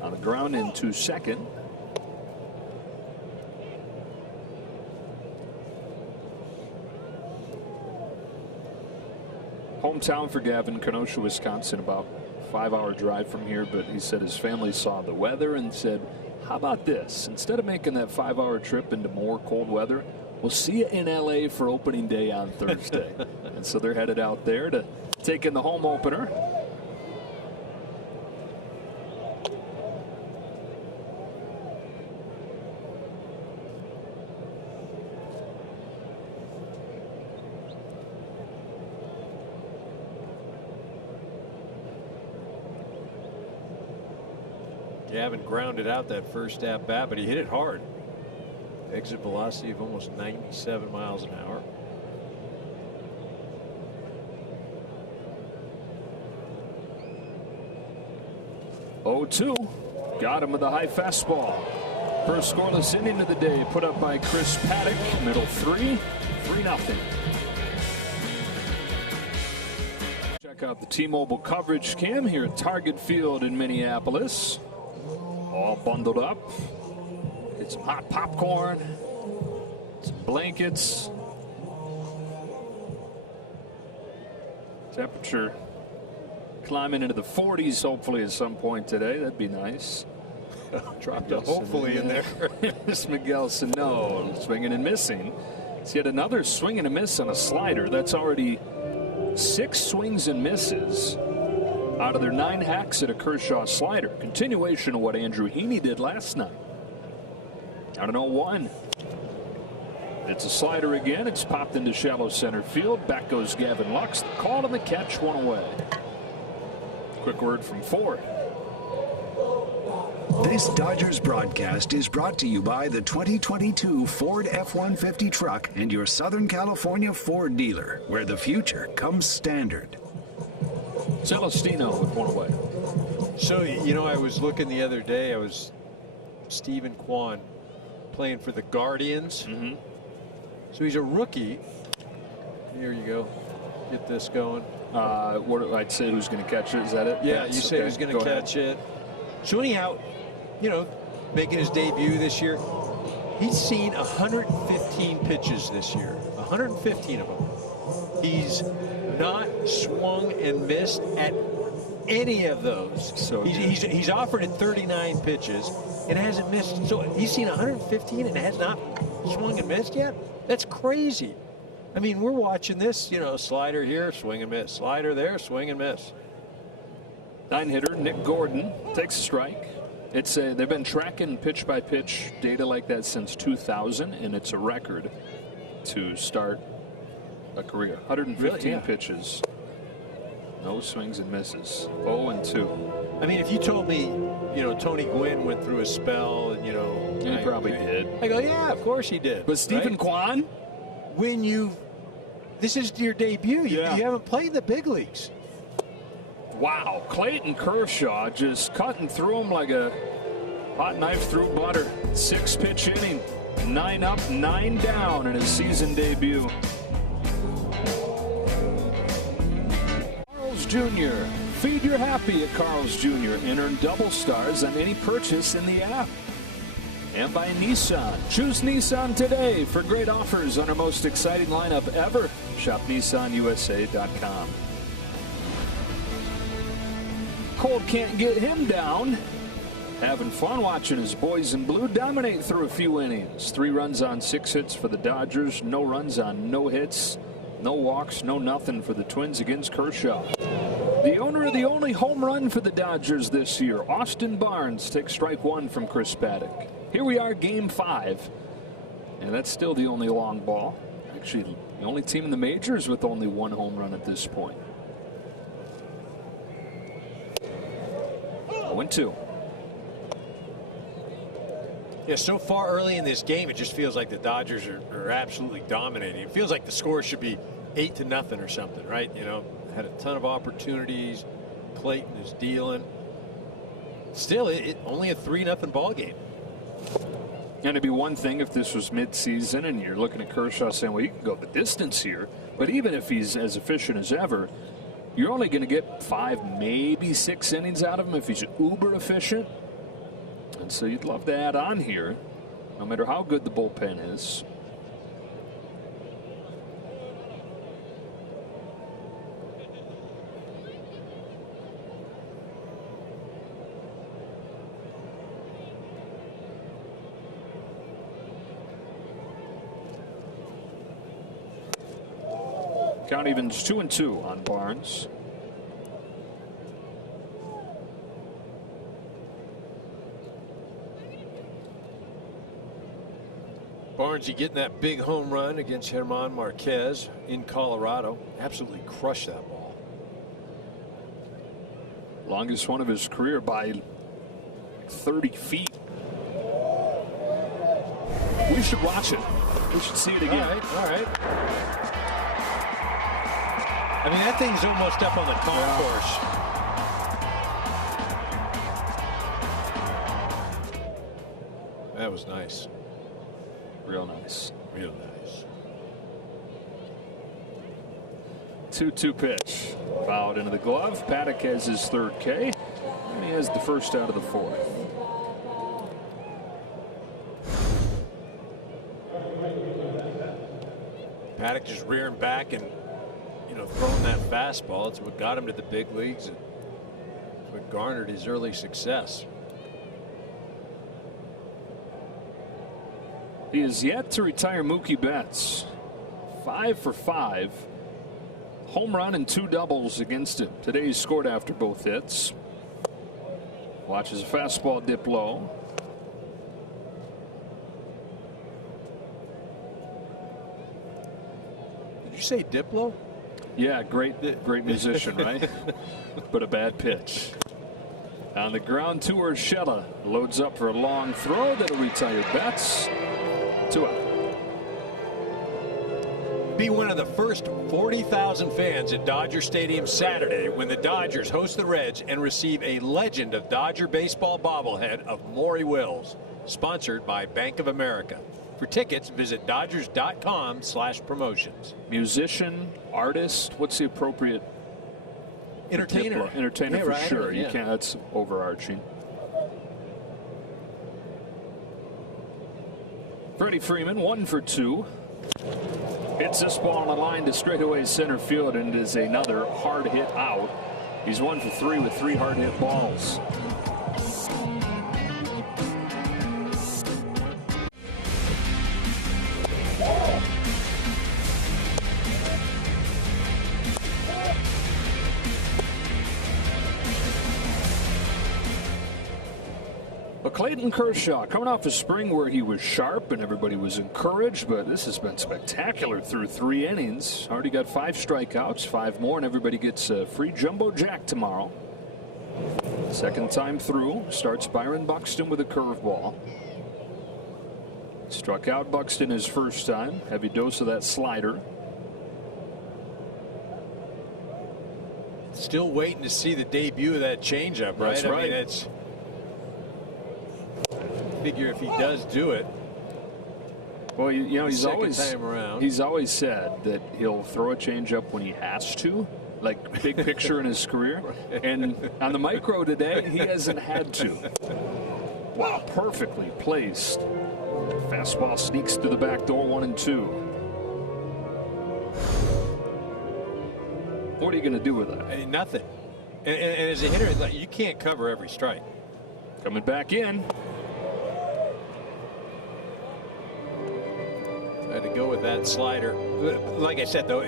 on the ground into second. Hometown for Gavin, Kenosha, Wisconsin, about a 5-hour drive from here, but he said his family saw the weather and said, how about this? Instead of making that 5-hour trip into more cold weather, we'll see you in LA for opening day on Thursday. And so they're headed out there to take in the home opener. Gavin grounded out that first at bat, but he hit it hard. Exit velocity of almost 97 miles an hour. Oh, 2. Got him with a high fastball. First scoreless inning of the day put up by Chris Paddock. Middle 3, 3-0. Check out the T-Mobile coverage cam here at Target Field in Minneapolis. All bundled up. Get some hot popcorn, some blankets. Temperature climbing into the 40s hopefully at some point today. That'd be nice. Dropped a hopefully in there. Miss Miguel Sano swinging and missing. He's yet another swing and a miss on a slider. That's already 6 swings and misses out of their 9 hacks at a Kershaw slider. Continuation of what Andrew Heaney did last night. Out of 0-1. It's a slider again. It's popped into shallow center field. Back goes Gavin Lux. The call and the catch, 1 away. Quick word from Ford. This Dodgers broadcast is brought to you by the 2022 Ford F-150 truck and your Southern California Ford dealer, where the future comes standard. Celestino with 1 away. So, I was looking the other day. I was Stephen Kwan playing for the Guardians. Mm-hmm. So he's a rookie. Here you go. Get this going. What I'd say who's going to catch it? Is that it? Yeah, That's you say okay. who's going to catch it. So anyhow, making his debut this year, he's seen 115 pitches this year. 115 of them. He's not swung and missed at any of those. So he's offered at 39 pitches and hasn't missed. So he's seen 115 and has not swung and missed yet? That's crazy. I mean, we're watching this, slider here, swing and miss. Slider there, swing and miss. 9-hitter Nick Gordon takes a strike. They've been tracking pitch by pitch data like that since 2000, and it's a record to start a career. 115 Really? Yeah. pitches, no swings and misses. 0-2. I mean, if you told me, Tony Gwynn went through a spell, and He probably did. I go, yeah, of course he did. But Stephen Kwan, this is your debut. Yeah. You haven't played the big leagues. wow, Clayton Kershaw just cutting through him like a hot knife through butter. 6-pitch inning, 9 up, 9 down in his season debut. Carl's Jr. Feed your happy at Carl's Jr. and earn double stars on any purchase in the app. And by Nissan. Choose Nissan today for great offers on our most exciting lineup ever. Shop NissanUSA.com. Cole can't get him down. Having fun watching his boys in blue dominate through a few innings. 3 runs on 6 hits for the Dodgers. No runs on no hits No walks, no nothing for the Twins against Kershaw. The owner of the only home run for the Dodgers this year, Austin Barnes, takes strike one from Chris Paddack. Here we are, game 5. And that's still the only long ball. Actually, the only team in the majors with only one home run at this point. 0-2. Yeah, so far early in this game, it just feels like the Dodgers are absolutely dominating. It feels like the score should be 8-0 or something, right? You know, had a ton of opportunities. Clayton is dealing. Still, it only a 3-0 ball game. And it'd be one thing if this was mid-season and you're looking at Kershaw saying, well, you can go the distance here. But even if he's as efficient as ever, you're only going to get 5, maybe 6 innings out of him if he's uber efficient. And so you'd love to add on here, no matter how good the bullpen is. Count evens 2-2 on Barnes. Barnes, you getting that big home run against German Marquez in Colorado. Absolutely crushed that ball. Longest one of his career by 30 feet. We should watch it. We should see it again. All right. I mean, that thing's almost up on the concourse. That was nice. Real nice. Real nice. 2-2 pitch. Fouled into the glove. Paddack has his 3rd K. And he has the first out of the 4th. Paddack just rearing back and, you know, throwing that fastball. It's what got him to the big leagues. And it's what garnered his early success. He is yet to retire Mookie Betts. 5 for 5. Home run and 2 doubles against him. Today he scored after both hits. Watches a fastball dip low. Did you say Diplo? Yeah, great musician, right? But a bad pitch. On the ground to Urshela. Loads up for a long throw that'll retire Betts. 2 out. Be one of the first 40,000 fans at Dodger Stadium Saturday when the Dodgers host the Reds and receive a Legend of Dodger Baseball bobblehead of Maury Wills, sponsored by Bank of America. For tickets, visit Dodgers.com/promotions. Musician, artist, what's the appropriate? Entertainer. Entertainer, Yeah, for right, sure. yeah. You can't, that's overarching. Freddie Freeman, 1 for 2. Hits this ball on the line to straightaway center field, and it is another hard hit out. He's 1 for 3 with 3 hard hit balls. But Clayton Kershaw coming off a spring where he was sharp and everybody was encouraged, but this has been spectacular through 3 innings. Already got 5 strikeouts, 5 more, and everybody gets a free Jumbo Jack tomorrow. Second time through. Starts Byron Buxton with a curveball. Struck out Buxton his first time. Heavy dose of that slider. Still waiting to see the debut of that changeup, right? That's right. I mean, it's figure if he does do it. Well, you know, he's Second time around. always said that he'll throw a changeup when he has to, like big picture in his career. And on the micro today, he hasn't had to. Wow, perfectly placed. Fastball sneaks to the back door, 1-2. What are you going to do with that? Hey, nothing. And as a hitter, like, you can't cover every strike. Coming back in. to go with that slider. Like I said, though,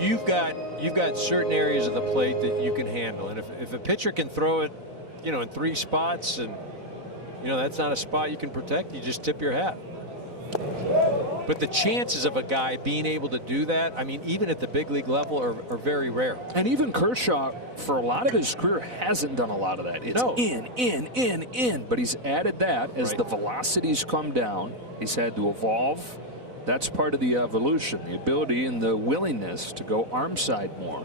you've got certain areas of the plate that you can handle, and if a pitcher can throw it, in 3 spots, and that's not a spot you can protect, you just tip your hat. But the chances of a guy being able to do that, I mean, even at the big league level, are very rare. And even Kershaw, for a lot of his career, hasn't done a lot of that. It's in. But he's added that as the velocities come down. He's had to evolve. That's part of the evolution, the ability and the willingness to go arm side more.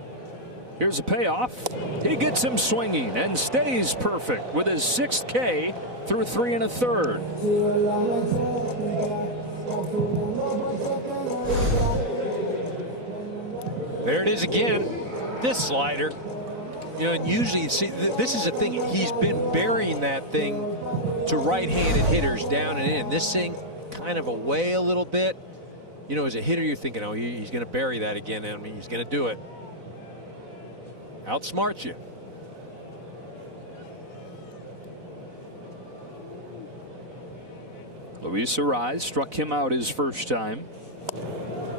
Here's a payoff. He gets him swinging and stays perfect with his 6th K through 3 1/3. There it is again. This slider. And usually, see, this is the thing. He's been burying that thing to right-handed hitters down and in. This thing kind of away a little bit. As a hitter, you're thinking, oh, he's going to bury that again. I mean, he's going to do it. Outsmarts you. Luis Arraez struck him out his first time.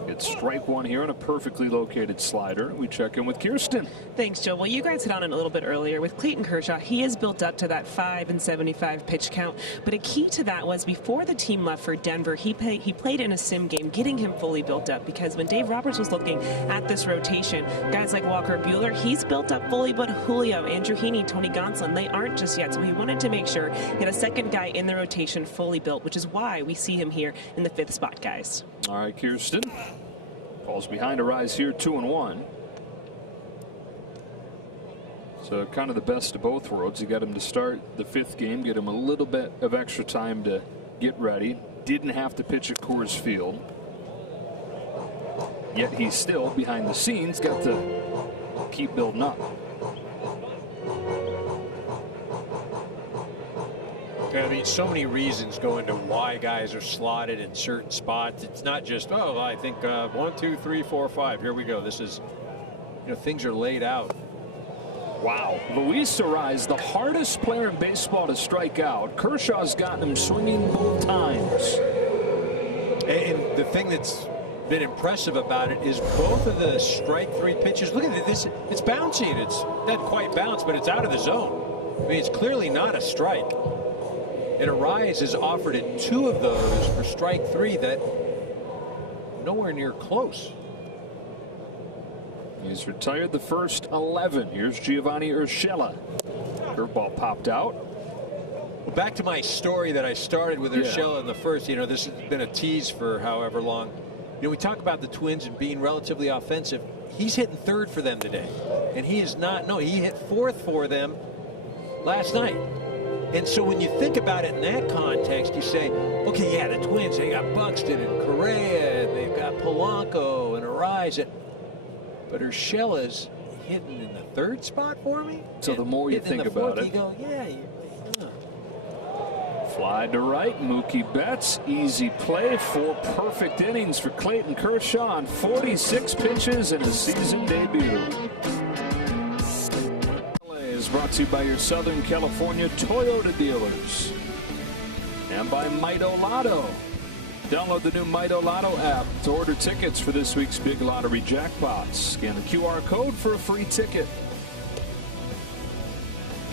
It's strike 1 here on a perfectly located slider. We check in with Kirsten. Thanks, Joe. Well, you guys hit on it a little bit earlier. With Clayton Kershaw, he has built up to that 5-75 pitch count. But a key to that was before the team left for Denver, he played in a sim game, getting him fully built up. Because when Dave Roberts was looking at this rotation, guys like Walker Buehler, he's built up fully. But Julio, Andrew Heaney, Tony Gonsolin, they aren't just yet. So he wanted to make sure he had a second guy in the rotation fully built, which is why we see him here in the 5th spot, guys. All right, Kirsten. Falls behind Arraez here, 2-1. So kind of the best of both worlds. You got him to start the 5th game, get him a little bit of extra time to get ready. Didn't have to pitch at Coors Field. Yet he's still, behind the scenes, got to keep building up. I mean, so many reasons go into why guys are slotted in certain spots. It's not just, oh, I think 1, 2, 3, 4, 5. Here we go. This is, things are laid out. Wow. Luis Arraez, the hardest player in baseball to strike out. Kershaw's gotten him swinging both times. And the thing that's been impressive about it is both of the strike 3 pitches. Look at this. It's bouncing. It's not quite bounced, but it's out of the zone. I mean, it's clearly not a strike. And Arraez has offered it 2 of those for strike 3 that nowhere near close. He's retired the first 11. Here's Giovanni Urshela. Curveball popped out. Well, back to my story that I started with Urshela in the first. This has been a tease for however long. We talk about the Twins and being relatively offensive. He's hitting 3rd for them today. And he is not. No, he hit 4th for them last night. And so when you think about it in that context, you say, okay, yeah, the Twins, they got Buxton and Correa, and they've got Polanco and Arraez. But Urshela's hitting in the 3rd spot for me. So the more you think about it, you go, yeah. Fly to right, Mookie Betts, easy play, 4 perfect innings for Clayton Kershaw on 46 pitches in his season debut. Is brought to you by your Southern California Toyota dealers and by Mito Lotto. Download the new Mito Lotto app to order tickets for this week's big lottery jackpots. Scan the QR code for a free ticket.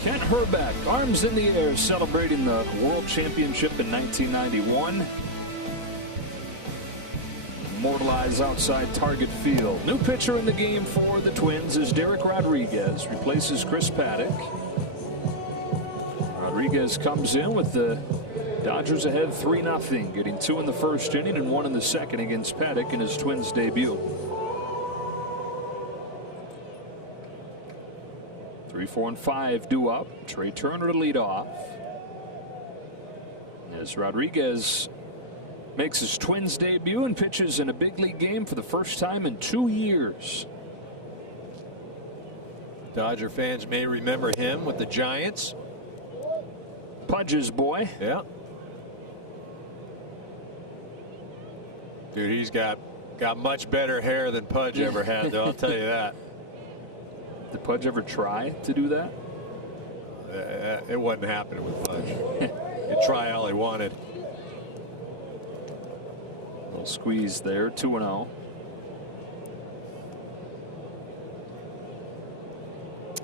Kent Hrbek, arms in the air, celebrating the World Championship in 1991. Immortalized outside Target Field. New pitcher in the game for the Twins is Derek Rodriguez. Replaces Chris Paddock. Rodriguez comes in with the Dodgers ahead 3-0, getting 2 in the first inning and 1 in the second against Paddock in his Twins debut. 3, 4, and 5 due up. Trey Turner to lead off. As Rodriguez makes his Twins debut and pitches in a big league game for the first time in 2 years. Dodger fans may remember him with the Giants. Pudge's boy. Yeah. Dude, he's got much better hair than Pudge ever had, though. I'll tell you that. Did Pudge ever try to do that? It wasn't happening with Pudge. He'd try all he wanted. Little squeeze there, 2-0.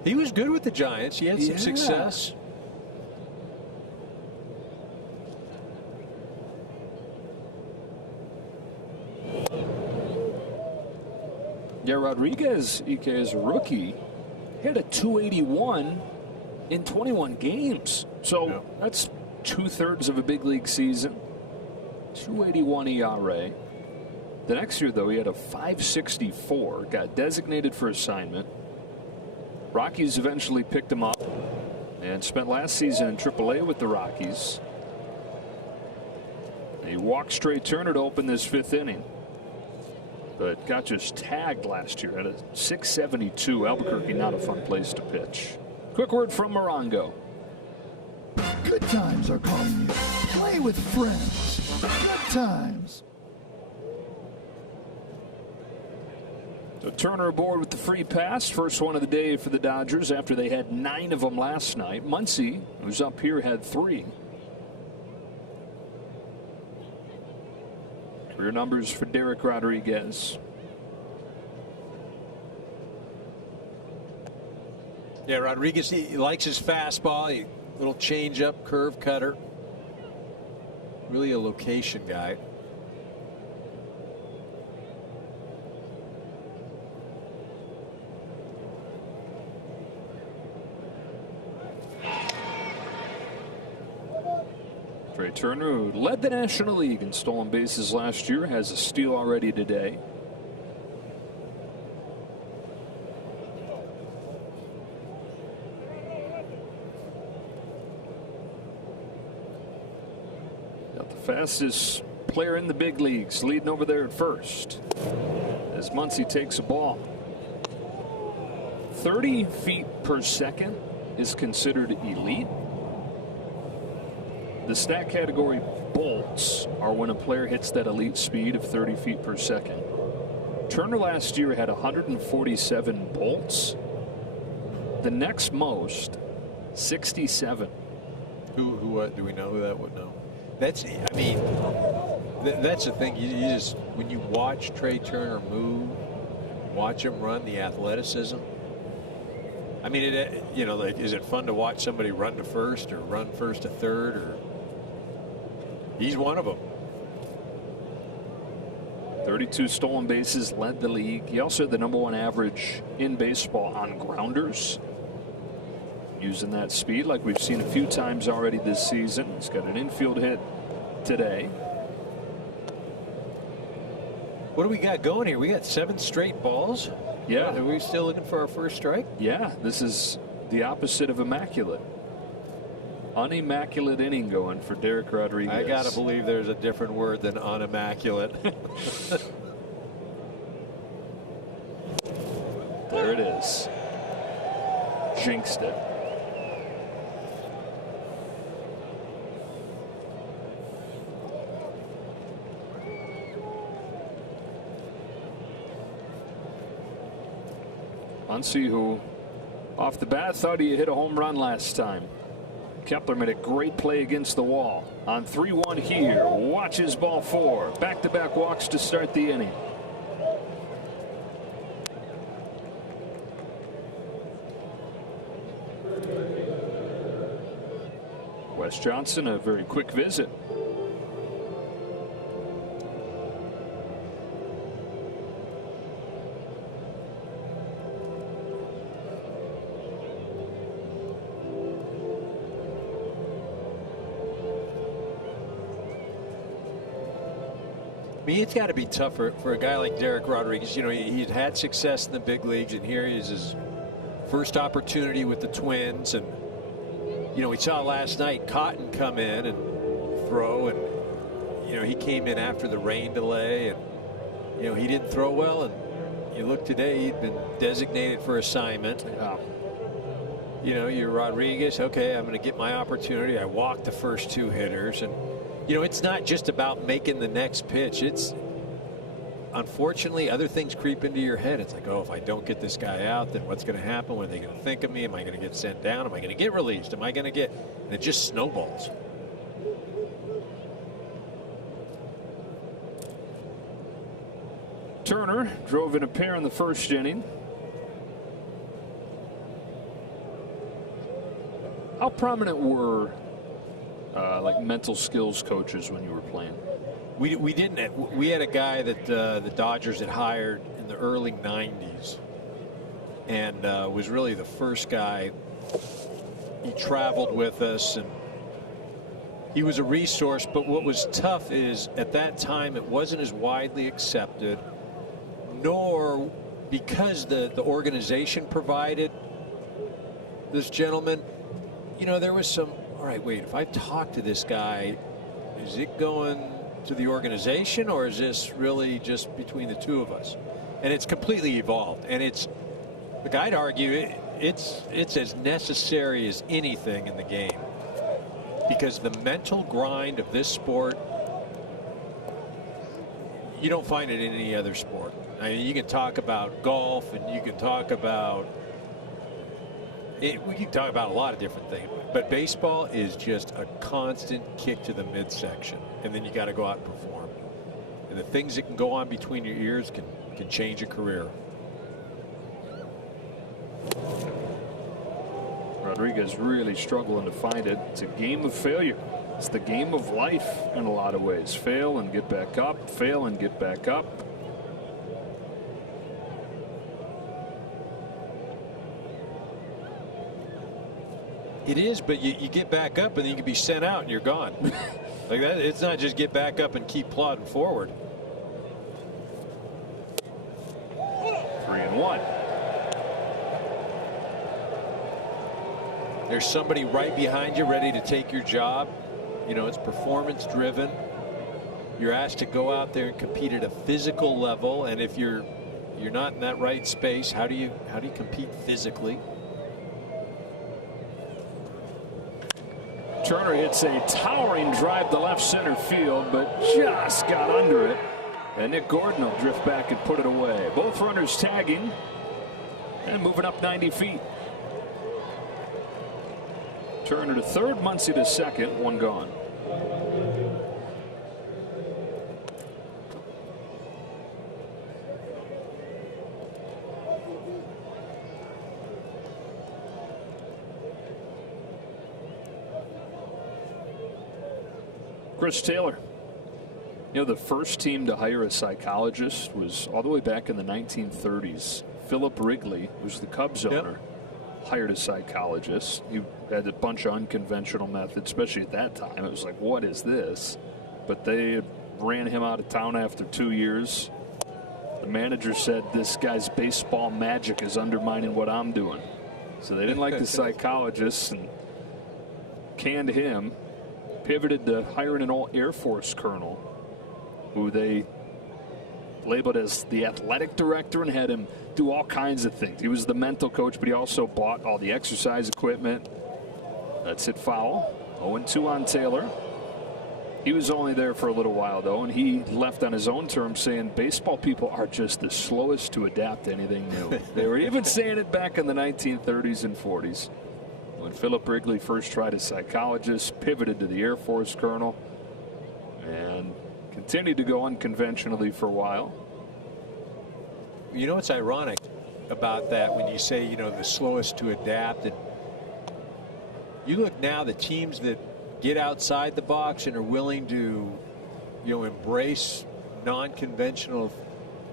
He was good with the Giants. He had some Yeah. success. Yeah, Rodriguez, Ike, as a rookie, hit a 281 in 21 games. So Yeah. that's 2/3 of a big league season. 281 ERA. The next year, though, he had a 564, got designated for assignment. Rockies eventually picked him up and spent last season in AAA with the Rockies. He walked Trey Turner to open this 5th inning, but got just tagged last year at a 672. Albuquerque, not a fun place to pitch. Quick word from Morongo. Good times are calling you. Play with friends. Good times. So Turner aboard with the free pass. First one of the day for the Dodgers after they had 9 of them last night. Muncy, who's up here, had 3. Career numbers for Derek Rodriguez. Yeah, Rodriguez, he likes his fastball, little changeup, curve cutter. Really a location guy. Trey Turner, who led the National League in stolen bases last year, has a steal already today. Got the fastest player in the big leagues leading over there at first as Muncy takes a ball. 30 feet per second is considered elite. The stat category bolts are when a player hits that elite speed of 30 feet per second. Turner last year had 147 bolts. The next most, 67. Who do we know who that would know? That's, I mean, that's the thing. You just, when you watch Trey Turner move, watch him run, the athleticism. I mean, you know, like, is it fun to watch somebody run to first or run first to third? Or he's one of them. 32 stolen bases, led the league. He also had the #1 average in baseball on grounders. Using that speed like we've seen a few times already this season. He's got an infield hit today. What do we got going here? We got 7 straight balls. Yeah. Are we still looking for our first strike? Yeah, this is the opposite of immaculate. Unimmaculate inning going for Derek Rodriguez. I gotta believe there's a different word than unimmaculate. There it is. Jinxed it. Muncy, who off the bat thought he hit a home run last time. Kepler made a great play against the wall. On 3-1 here. Watches ball 4. Back-to-back walks to start the inning. Wes Johnson, a very quick visit. I mean, it's got to be tough for a guy like Derek Rodriguez. You know, he'd had success in the big leagues, and here is his first opportunity with the Twins. And, you know, we saw last night Cotton come in and throw, and, you know, he came in after the rain delay, and, you know, he didn't throw well. And you look today, he'd been designated for assignment. You know, you're Rodriguez. Okay, I'm going to get my opportunity. I walked the first 2 hitters, and, you know, it's not just about making the next pitch. It's, unfortunately, other things creep into your head. It's like, oh, if I don't get this guy out, then what's going to happen? What are they going to think of me? Am I going to get sent down? Am I going to get released? Am I going to get... And it just snowballs. Turner drove in a pair in the first inning. How prominent were like mental skills coaches when you were playing? We didn't. We had a guy that the Dodgers had hired in the early 90s, and was really the first guy. He traveled with us, and he was a resource. But what was tough is at that time it wasn't as widely accepted, nor because the organization provided this gentleman. You know, there was some, all right, wait, if I talk to this guy, is it going to the organization, or is this really just between the two of us? And it's completely evolved. And it's, look, I'd argue it's as necessary as anything in the game, because the mental grind of this sport, you don't find it in any other sport. I mean, you can talk about golf, and you can talk about we can talk about a lot of different things, but baseball is just a constant kick to the midsection, and then you got to go out and perform. And the things that can go on between your ears can change a career. Rodriguez really struggling to find it. It's a game of failure. It's the game of life in a lot of ways. Fail and get back up, fail and get back up. It is, but you get back up and then you can be sent out and you're gone. Like that, it's not just get back up and keep plodding forward. 3-1. There's somebody right behind you ready to take your job. You know, it's performance driven. You're asked to go out there and compete at a physical level, and if you're not in that right space, how do you compete physically? Turner hits a towering drive to left center field, but just got under it. And Nick Gordon will drift back and put it away. Both runners tagging and moving up 90 feet. Turner to third, Muncy to second, one gone. Chris Taylor. You know, the first team to hire a psychologist was all the way back in the 1930s. Philip Wrigley, who's the Cubs owner, hired a psychologist. He had a bunch of unconventional methods, especially at that time. It was like, what is this? But they ran him out of town after 2 years. The manager said, this guy's baseball magic is undermining what I'm doing. So they didn't like the psychologist and canned him. Pivoted to hiring an old Air Force colonel who they labeled as the athletic director and had him do all kinds of things. He was the mental coach, but he also bought all the exercise equipment. That's it, foul. 0-2 on Taylor. He was only there for a little while, though, and he left on his own terms, saying baseball people are just the slowest to adapt to anything new. They were even saying it back in the 1930s and 40s. When Philip Wrigley first tried as psychologist, pivoted to the Air Force colonel, and continued to go unconventionally for a while. You know what's ironic about that when you say, you know, the slowest to adapt, and you look now, the teams that get outside the box and are willing to, you know, embrace non-conventional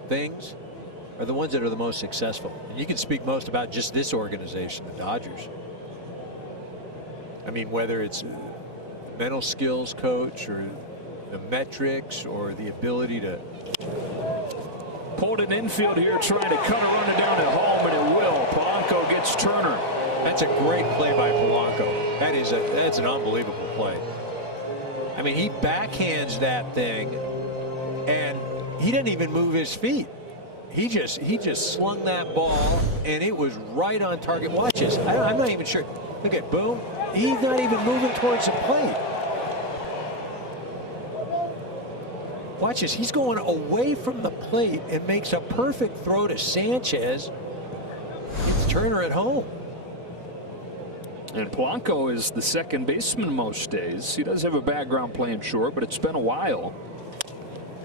things are the ones that are the most successful. And you can speak most about just this organization, the Dodgers. I mean, whether it's a mental skills coach or the metrics or the ability to pull it in infield here, trying to cut a runner down at home, and it will. Polanco gets Turner. That's a great play by Polanco. That's an unbelievable play. I mean, he backhands that thing, and he didn't even move his feet. He just slung that ball, and it was right on target. Watch this. I'm not even sure. Look at boom. He's not even moving towards the plate. Watch this. He's going away from the plate and makes a perfect throw to Sanchez. It's Turner at home. And Polanco is the second baseman most days. He does have a background playing short, but it's been a while.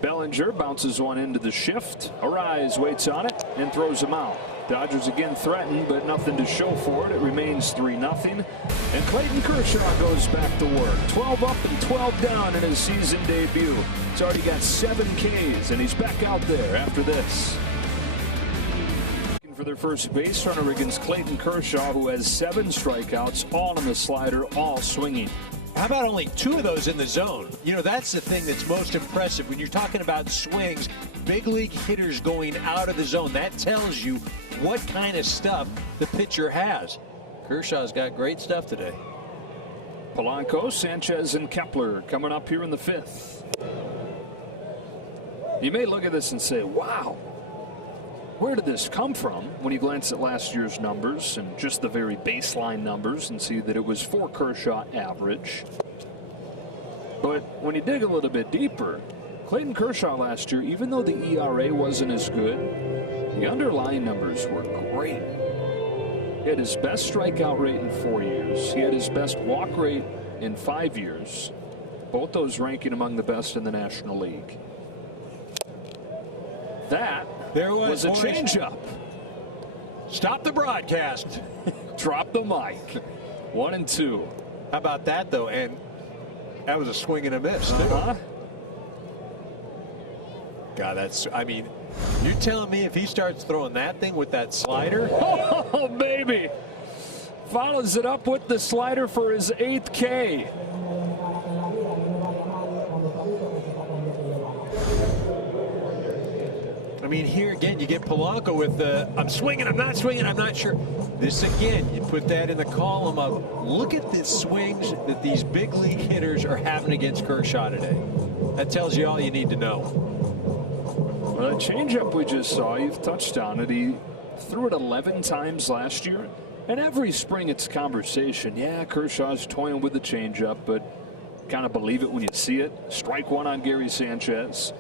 Bellinger bounces one into the shift. Arise waits on it and throws him out. Dodgers again threatened, but nothing to show for it. It remains 3-0. And Clayton Kershaw goes back to work. 12 up and 12 down in his season debut. He's already got 7 Ks, and he's back out there after this. For their first base runner against Clayton Kershaw, who has 7 strikeouts, all on the slider, all swinging. How about only 2 of those in the zone? You know, that's the thing that's most impressive. When you're talking about swings, big league hitters going out of the zone, that tells you what kind of stuff the pitcher has. Kershaw's got great stuff today. Polanco, Sanchez, and Kepler coming up here in the 5th. You may look at this and say, wow, where did this come from? When you glance at last year's numbers and just the very baseline numbers and see that it was for Kershaw average. But when you dig a little bit deeper, Clayton Kershaw last year, even though the ERA wasn't as good, the underlying numbers were great. He had his best strikeout rate in 4 years. He had his best walk rate in 5 years. Both those ranking among the best in the National League. That There was a boys. changeup. Stop the broadcast. Drop the mic. 1-2. How about that, though? And that was a swing and a miss. God, that's, I mean, you're telling me if he starts throwing that thing with that slider? Oh, baby. Follows it up with the slider for his 8th K. I mean, here again, you get Polanco with the, I'm swinging, I'm not swinging, I'm not sure. This again, you put that in the column of, look at the swings that these big league hitters are having against Kershaw today. That tells you all you need to know. Well, the changeup we just saw, you've touched on it. He threw it 11 times last year. And every spring it's conversation. Yeah, Kershaw's toying with the changeup, but kind of believe it when you see it. Strike one on Gary Sanchez.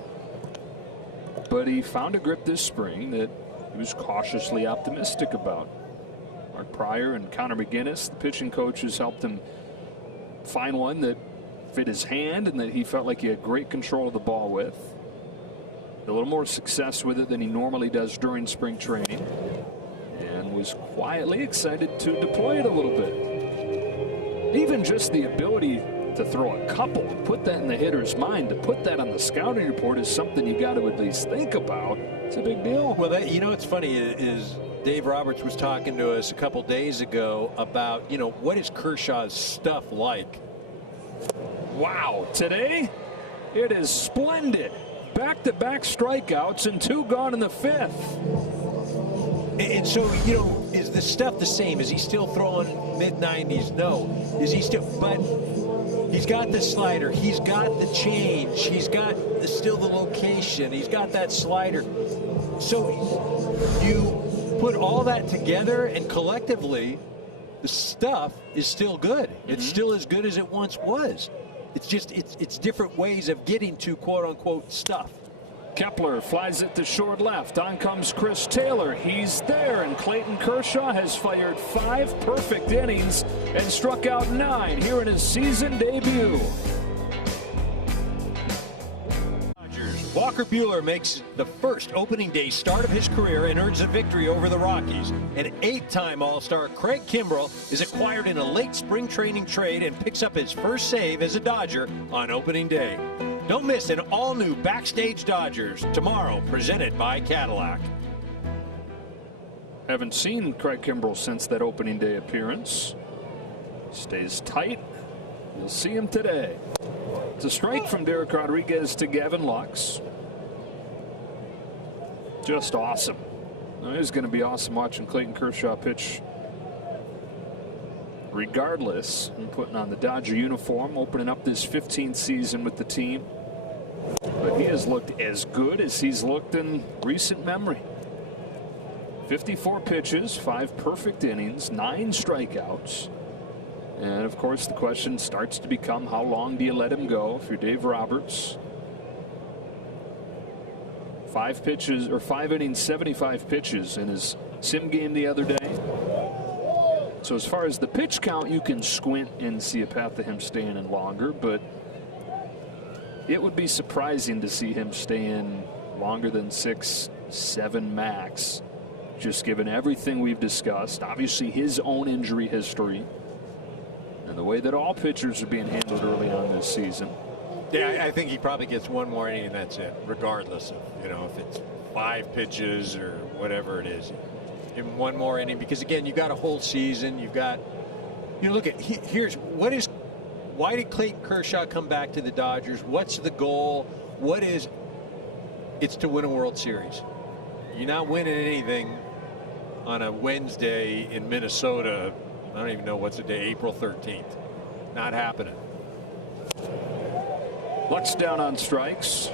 But he found a grip this spring that he was cautiously optimistic about. Mark Pryor and Connor McGinnis, the pitching coaches, helped him find one that fit his hand and that he felt like he had great control of the ball with. A little more success with it than he normally does during spring training, and was quietly excited to deploy it a little bit. Even just the ability to throw a couple, put that in the hitter's mind, to put that on the scouting report is something you got to at least think about. It's a big deal. Well, that, you know, what's funny is Dave Roberts was talking to us a couple days ago about, you know, what is Kershaw's stuff like? Wow, today it is splendid. Back-to-back strikeouts and 2 gone in the 5th. And so, you know, is the stuff the same? Is he still throwing mid-90s? No. Is he still, but he's got the slider, he's got the change, he's got still the location, he's got that slider. So you put all that together and collectively the stuff is still good. It's still as good as it once was. It's just it's different ways of getting to quote-unquote stuff. Kepler flies it to short left. On comes Chris Taylor. He's there, and Clayton Kershaw has fired 5 perfect innings and struck out 9 here in his season debut. Walker Buehler makes the first opening day start of his career and earns a victory over the Rockies. An 8-time All-Star Craig Kimbrell is acquired in a late spring training trade and picks up his first save as a Dodger on opening day. Don't miss an all-new Backstage Dodgers tomorrow, presented by Cadillac. Haven't seen Craig Kimbrell since that opening day appearance. Stays tight. You'll see him today. It's a strike from Derek Rodriguez to Gavin Lux. Just awesome. Now, it is going to be awesome watching Clayton Kershaw pitch regardless. And putting on the Dodger uniform, opening up this 15th season with the team. But he has looked as good as he's looked in recent memory. 54 pitches, 5 perfect innings, 9 strikeouts. And of course the question starts to become, how long do you let him go if you're Dave Roberts? 5 pitches or 5 innings, 75 pitches in his sim game the other day. So as far as the pitch count, you can squint and see a path to him staying in longer, but it would be surprising to see him stay in longer than 6-7 max, just given everything we've discussed. Obviously, his own injury history and the way that all pitchers are being handled early on this season. Yeah, I think he probably gets one more inning and that's it, regardless of, if it's 5 pitches or whatever it is. Give him one more inning because, again, you've got a whole season. You've got, look at, why did Clayton Kershaw come back to the Dodgers? What's the goal? It's to win a World Series. You're not winning anything on a Wednesday in Minnesota. I don't even know what's the day, April 13th. Not happening. Lux down on strikes.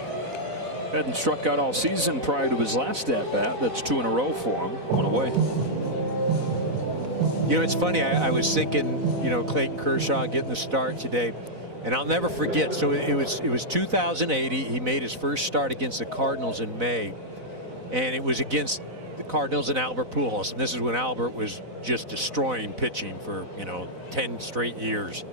Hadn't struck out all season prior to his last at-bat. That's 2 in a row for him. 1 away. It's funny. I was thinking, Clayton Kershaw getting the start today, and I'll never forget. So it was 2008. He made his first start against the Cardinals in May, and it was against the Cardinals and Albert Pujols. And this is when Albert was just destroying pitching for 10 straight years.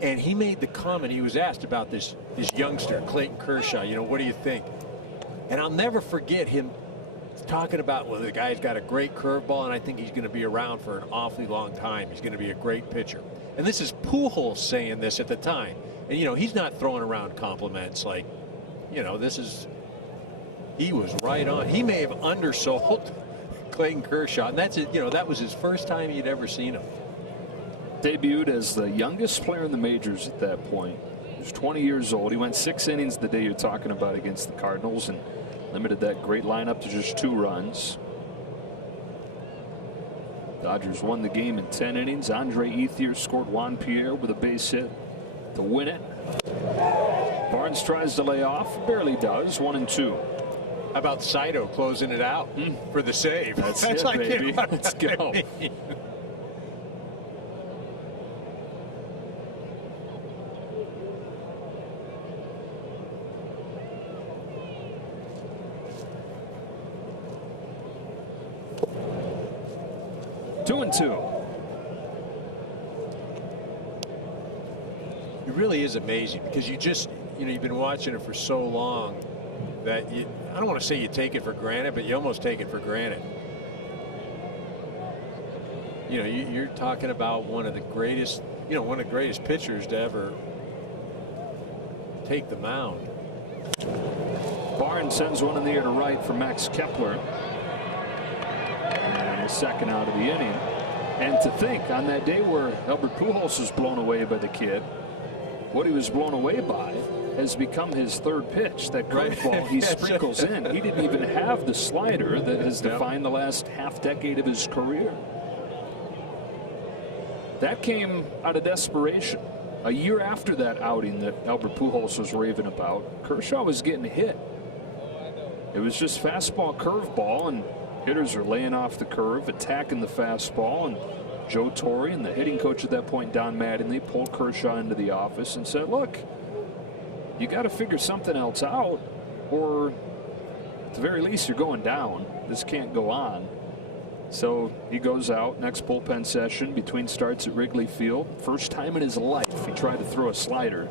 And he made the comment, he was asked about this youngster, Clayton Kershaw, what do you think? And I'll never forget him talking about, well, the guy's got a great curveball, and I think he's going to be around for an awfully long time. He's going to be a great pitcher. And this is Pujols saying this at the time. And, he's not throwing around compliments like, he was right on. He may have undersold Clayton Kershaw, and that's it. That was his first time he'd ever seen him. Debuted as the youngest player in the majors at that point. He was 20 years old. He went 6 innings the day you're talking about against the Cardinals and limited that great lineup to just 2 runs. Dodgers won the game in 10 innings. Andre Ethier scored Juan Pierre with a base hit to win it. Barnes tries to lay off, barely does. 1-2. How about Saito closing it out for the save? That's it, like, baby. Let's go. 2-2. It really is amazing because you've been watching it for so long that I don't want to say you take it for granted, but you almost take it for granted. You're talking about one of the greatest pitchers to ever take the mound. Barnes sends one in the air to right for Max Kepler. And a second out of the inning. And to think, on that day where Albert Pujols was blown away by the kid, what he was blown away by has become his 3rd pitch. That curveball he sprinkles in. He didn't even have the slider that has defined the last half-decade of his career. That came out of desperation. A year after that outing that Albert Pujols was raving about, Kershaw was getting hit. It was just fastball, curveball, and hitters are laying off the curve, attacking the fastball, and Joe Torre and the hitting coach at that point, Don Mattingly, pulled Kershaw into the office and said, look, you got to figure something else out, or at the very least you're going down. This can't go on. So he goes out, next bullpen session between starts at Wrigley Field. First time in his life he tried to throw a slider.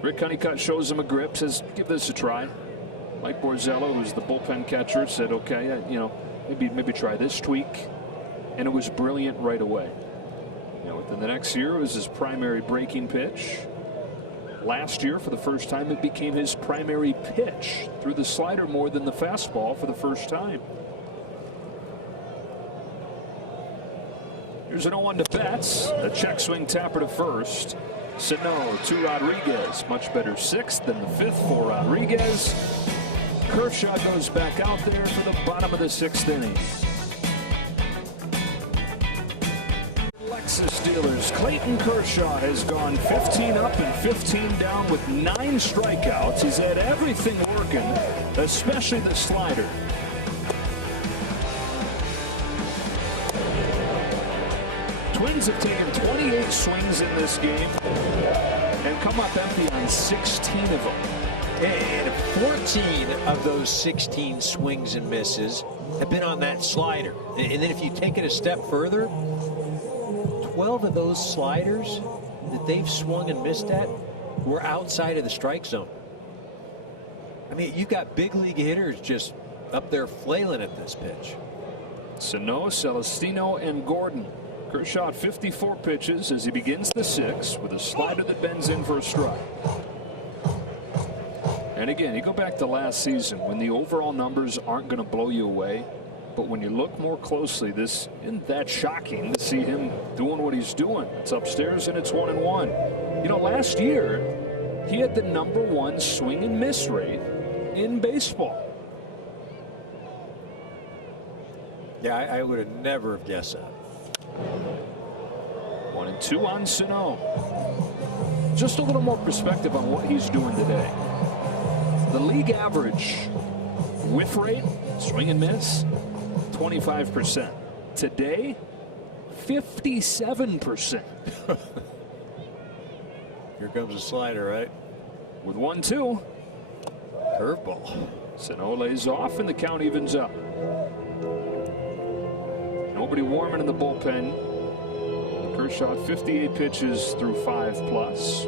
Rick Honeycutt shows him a grip, says, give this a try. Mike Borzello, who's the bullpen catcher, said, okay, maybe try this tweak. And it was brilliant right away. Within the next year, it was his primary breaking pitch. Last year, for the first time, it became his primary pitch. Threw the slider more than the fastball for the first time. Here's an 0-1 to Betts. A check swing tapper to first. Sano to Rodriguez. Much better 6th than the 5th for Rodriguez. Kershaw goes back out there for the bottom of the 6th inning. Lexus dealers, Clayton Kershaw has gone 15 up and 15 down with 9 strikeouts. He's had everything working, especially the slider. Twins have taken 28 swings in this game and come up empty on 16 of them. And 14 of those 16 swings and misses have been on that slider. And then if you take it a step further, 12 of those sliders that they've swung and missed at were outside of the strike zone. I mean, you've got big league hitters just up there flailing at this pitch. Sano, Celestino, and Gordon. Kershaw at 54 pitches as he begins the 6th with a slider that bends in for a strike. And again, you go back to last season when the overall numbers aren't going to blow you away. But when you look more closely, this isn't that shocking to see him doing what he's doing. It's upstairs and it's 1-1. You know, last year he had the #1 swing and miss rate in baseball. Yeah, I would have never have guessed that. 1-2 on Sano. Just a little more perspective on what he's doing today. The league average whiff rate, swing and miss, 25%. Today, 57%. Here comes a slider, right? With 1-2. Curveball. Sano lays off and the count evens up. Nobody warming in the bullpen. Kershaw 58 pitches through 5+.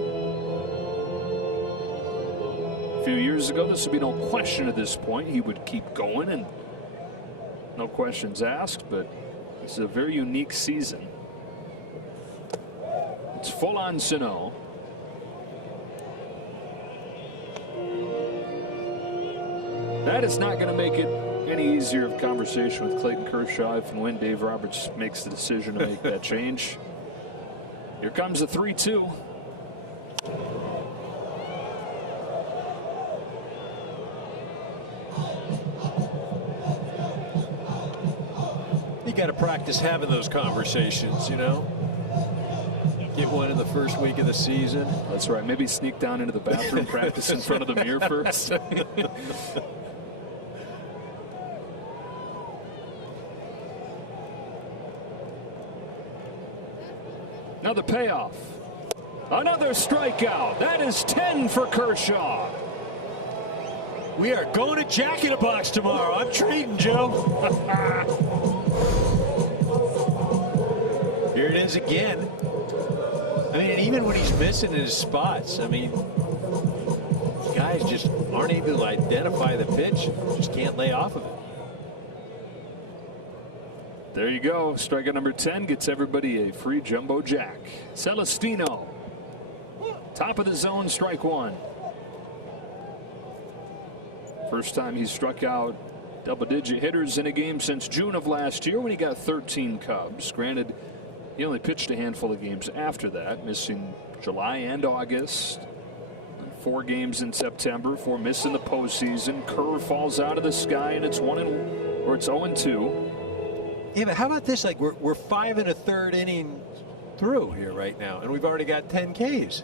A few years ago, this would be no question at this point. He would keep going and no questions asked, but this is a very unique season. It's full on Sano. That is not going to make it any easier of conversation with Clayton Kershaw if and when Dave Roberts makes the decision to make that change. Here comes the 3-2. You got to practice having those conversations, you know. Get one in the first week of the season. That's right. Maybe sneak down into the bathroom, practice in front of the mirror first. Another payoff. Another strikeout. That is 10 for Kershaw. We are going to Jack in a Box tomorrow. I'm treating, Joe. Here it is again. I mean, and even when he's missing his spots, I mean, guys just aren't able to identify the pitch. Just can't lay off of it. There you go. Strikeout number 10 gets everybody a free Jumbo Jack. Celestino. Top of the zone, strike 1. First time he struck out double-digit hitters in a game since June of last year when he got 13 Cubs. Granted, he only pitched a handful of games after that, missing July and August. 4 games in September before missing the postseason. Curve falls out of the sky and it's 0-2. Yeah, but how about this? Like we're 5 1/3 inning through here right now, and we've already got 10 Ks.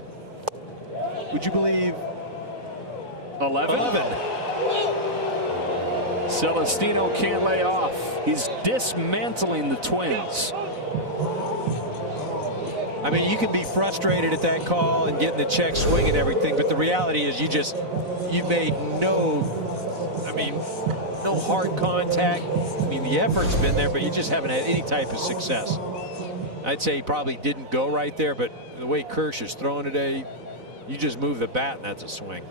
Would you believe 11? Celestino can't lay off. He's dismantling the Twins. I mean, you can be frustrated at that call and getting the check swing and everything, but the reality is you made no hard contact. I mean, the effort's been there, but you just haven't had any type of success. I'd say he probably didn't go right there, but the way Kirsch is throwing today, you just move the bat and that's a swing.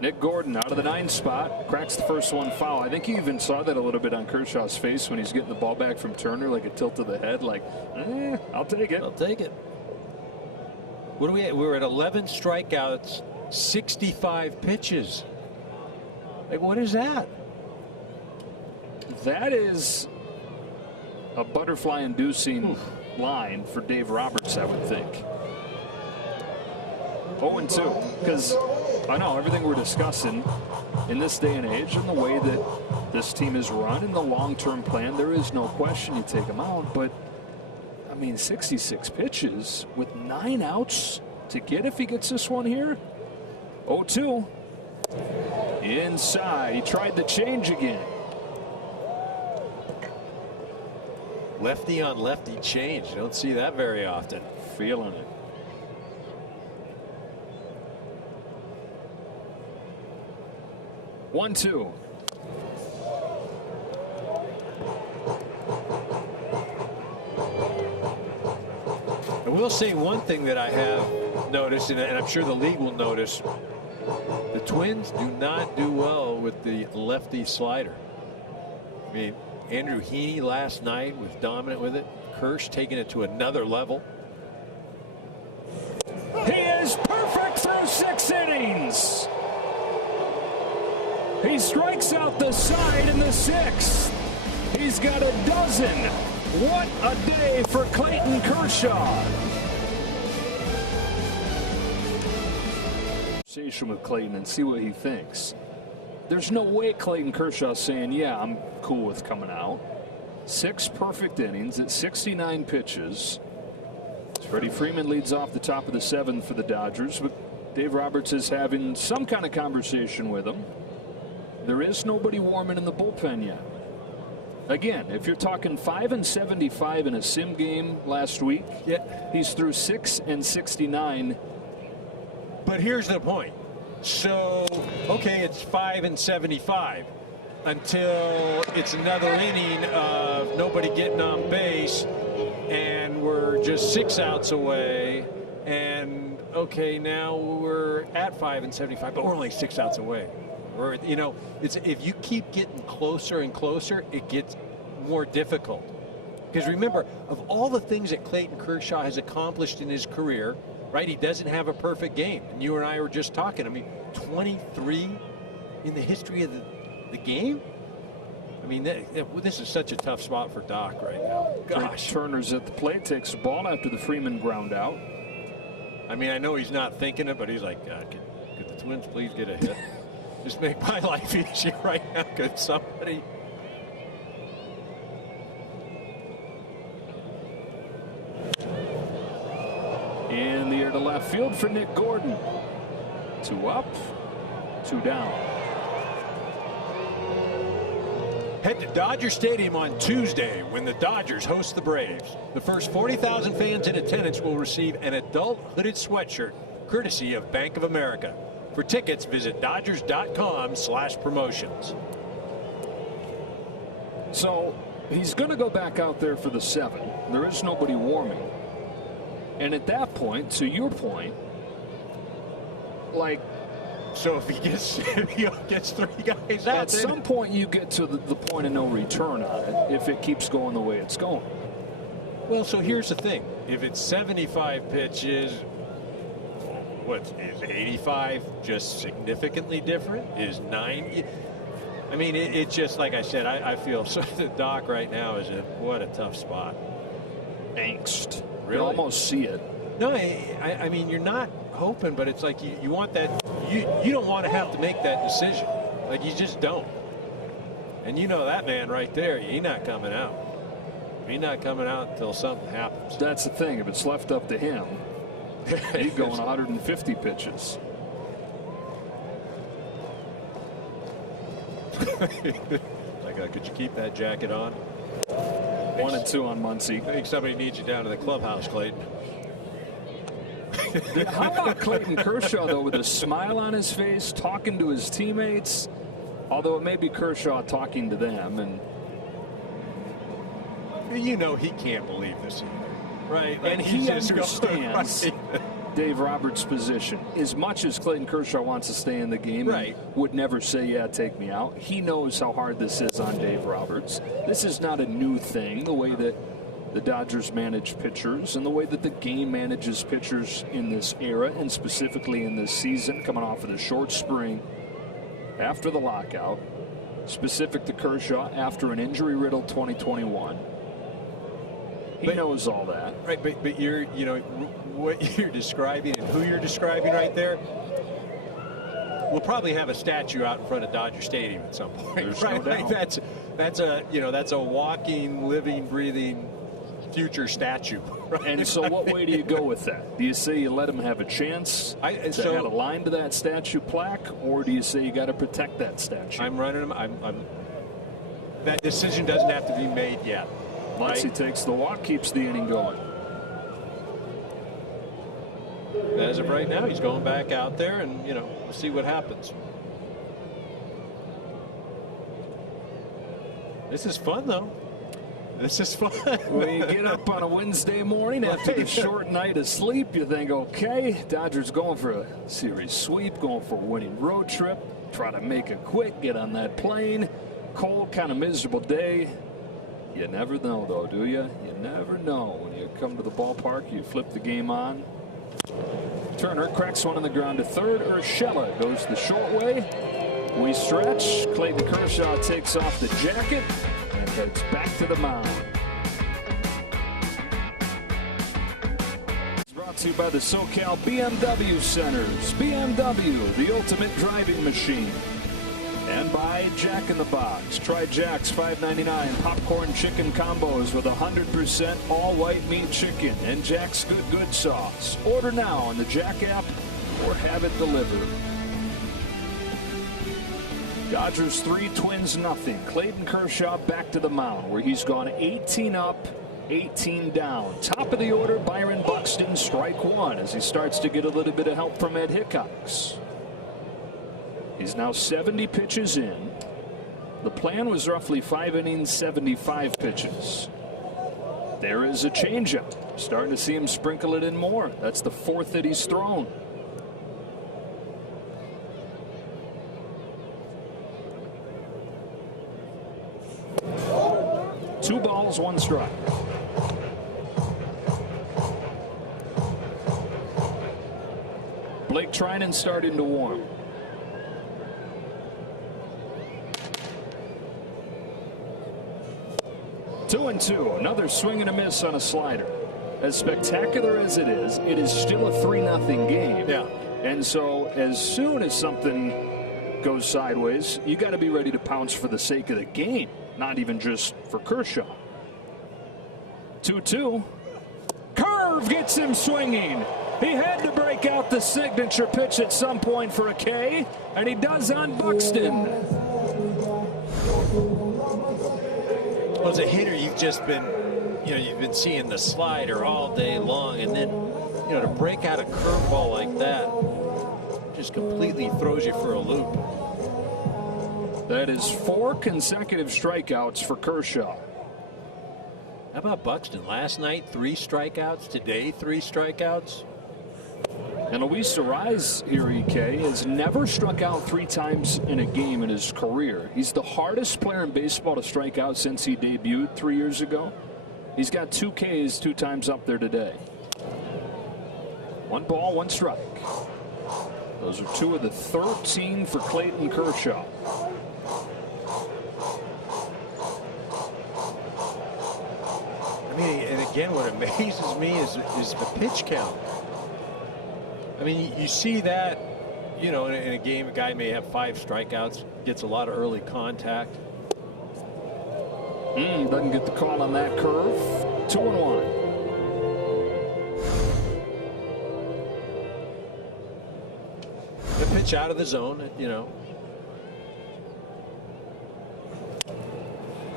Nick Gordon out of the 9 spot, cracks the first one foul. I think you even saw that a little bit on Kershaw's face when he's getting the ball back from Turner, like a tilt to the head, like, I'll take it. I'll take it. What are we at? We're at 11 strikeouts, 65 pitches. Like, what is that? That is a butterfly-inducing line for Dave Roberts, I would think. 0-2, because I know everything we're discussing in this day and age and the way that this team is run and the long-term plan, there is no question you take them out, but I mean 66 pitches with 9 outs to get if he gets this one here. 0-2 inside. He tried the change again. Lefty on lefty change. You don't see that very often. Feeling it. One, two. I will will say one thing that I have noticed, and I'm sure the league will notice, the Twins do not do well with the lefty slider. I mean, Andrew Heaney last night was dominant with it. Kirsch taking it to another level. He is perfect through 6 innings. He strikes out the side in the 6th. He's got a dozen. What a day for Clayton Kershaw. Conversation with Clayton and see what he thinks. There's no way Clayton Kershaw's saying, yeah, I'm cool with coming out. 6 perfect innings at 69 pitches. Freddie Freeman leads off the top of the 7th for the Dodgers, but Dave Roberts is having some kind of conversation with him. There is nobody warming in the bullpen yet. Again, if you're talking 5 and 75 in a sim game last week, he's through 6 and 69. But here's the point. So, okay, it's 5 and 75 until it's another inning of nobody getting on base, and we're just 6 outs away. And okay, now we're at 5 and 75, but we're only 6 outs away. Or, you know, it's if you keep getting closer and closer, it gets more difficult. Because remember, of all the things that Clayton Kershaw has accomplished in his career, right, he doesn't have a perfect game. And you and I were just talking. I mean, 23 in the history of the game. I mean, this is such a tough spot for Doc right now. Gosh. Turner's at the plate, takes the ball after the Freeman ground out. I mean, I know he's not thinking it, but he's like, could the Twins please get a hit? Just make my life easier right now. Could somebody? In the air to left field for Nick Gordon. 2 up, 2 down. Head to Dodger Stadium on Tuesday when the Dodgers host the Braves. The first 40,000 fans in attendance will receive an adult hooded sweatshirt courtesy of Bank of America. For tickets, visit Dodgers.com/promotions. So he's going to go back out there for the 7. There is nobody warming. And at that point, to your point, like, so if he gets 3 guys out, at some point you get to the point of no return on it if it keeps going the way it's going. Well, so here's the thing. If it's 75 pitches, what is 85 just significantly different? Is 90? I mean, it's just like I said, I feel so the Doc right now is in what a tough spot. Angst. Really? You almost see it. No, I mean, you're not hoping, but it's like you want that. You don't want to have to make that decision. Like, you just don't. And you know that man right there, he's not coming out. He's not coming out until something happens. That's the thing. If it's left up to him, he's going 150 pitches. Like, could you keep that jacket on? 1 and 2 on Muncy. I think somebody needs you down to the clubhouse, Clayton. How about Clayton Kershaw, though, with a smile on his face, talking to his teammates? Although it may be Kershaw talking to them. And you know he can't believe this either, right? Like, and he understands right. Dave Roberts' position. As much as Clayton Kershaw wants to stay in the game, right, and would never say, yeah, take me out, he knows how hard this is on Dave Roberts. This is not a new thing, the way that the Dodgers manage pitchers and the way that the game manages pitchers in this era, and specifically in this season, coming off of the short spring after the lockout, specific to Kershaw after an injury-riddled 2021. He knows all that. Right, but you're, you know, what you're describing and who you're describing right there, we'll probably have a statue out in front of Dodger Stadium at some point. There's right? no doubt. Like that's a, you know, that's a walking, living, breathing future statue. Right? And so what way do you go with that? Do you say you let him have a chance to add a line to that statue plaque, or do you say you got to protect that statue? I'm running him. That decision doesn't have to be made yet. Once he takes the walk, keeps the inning going. As of right now, he's going back out there, and, you know, we'll see what happens. This is fun, though. This is fun. When you get up on a Wednesday morning after the short night of sleep, you think, okay, Dodgers going for a series sweep, going for a winning road trip, try to make it quick, get on that plane. Cold, kind of miserable day. You never know, though, do you? You never know. When you come to the ballpark, you flip the game on. Turner cracks one on the ground to third. Urshela goes the short way. We stretch. Clayton Kershaw takes off the jacket and heads back to the mound. It's brought to you by the SoCal BMW Centers. BMW, the ultimate driving machine. And by Jack in the Box. Try Jack's $5.99 popcorn chicken combos with 100% all white meat chicken and Jack's Good sauce. Order now on the Jack app or have it delivered. Dodgers 3, Twins nothing. Clayton Kershaw back to the mound where he's gone 18 up, 18 down. Top of the order, Byron Buxton, strike one as he starts to get a little bit of help from Ed Hickox. He's now 70 pitches in. The plan was roughly 5 innings, 75 pitches. There is a changeup. Starting to see him sprinkle it in more. That's the fourth that he's thrown. Two balls, one strike. Blake Treinen starting to warm. Two and two. Another swing and a miss on a slider. As spectacular as it is still a 3-0 game. Yeah. And so as soon as something goes sideways, you got to be ready to pounce for the sake of the game, not even just for Kershaw. 2-2. Curve gets him swinging. He had to break out the signature pitch at some point for a K, and he does on Buxton. Well, as a hitter, you've just been, you've been seeing the slider all day long, and then, to break out a curveball like that just completely throws you for a loop. That is 4 consecutive strikeouts for Kershaw. How about Buxton? Last night, 3 strikeouts. Today, 3 strikeouts. And Luis Arraez here, EK, has never struck out 3 times in a game in his career. He's the hardest player in baseball to strike out since he debuted 3 years ago. He's got 2 Ks 2 times up there today. 1 ball, 1 strike. Those are 2 of the 13 for Clayton Kershaw. I mean, and again, what amazes me is the pitch count. I mean, you see that, in a game, a guy may have 5 strikeouts, gets a lot of early contact. Doesn't get the call on that curve. 2-1. The pitch out of the zone,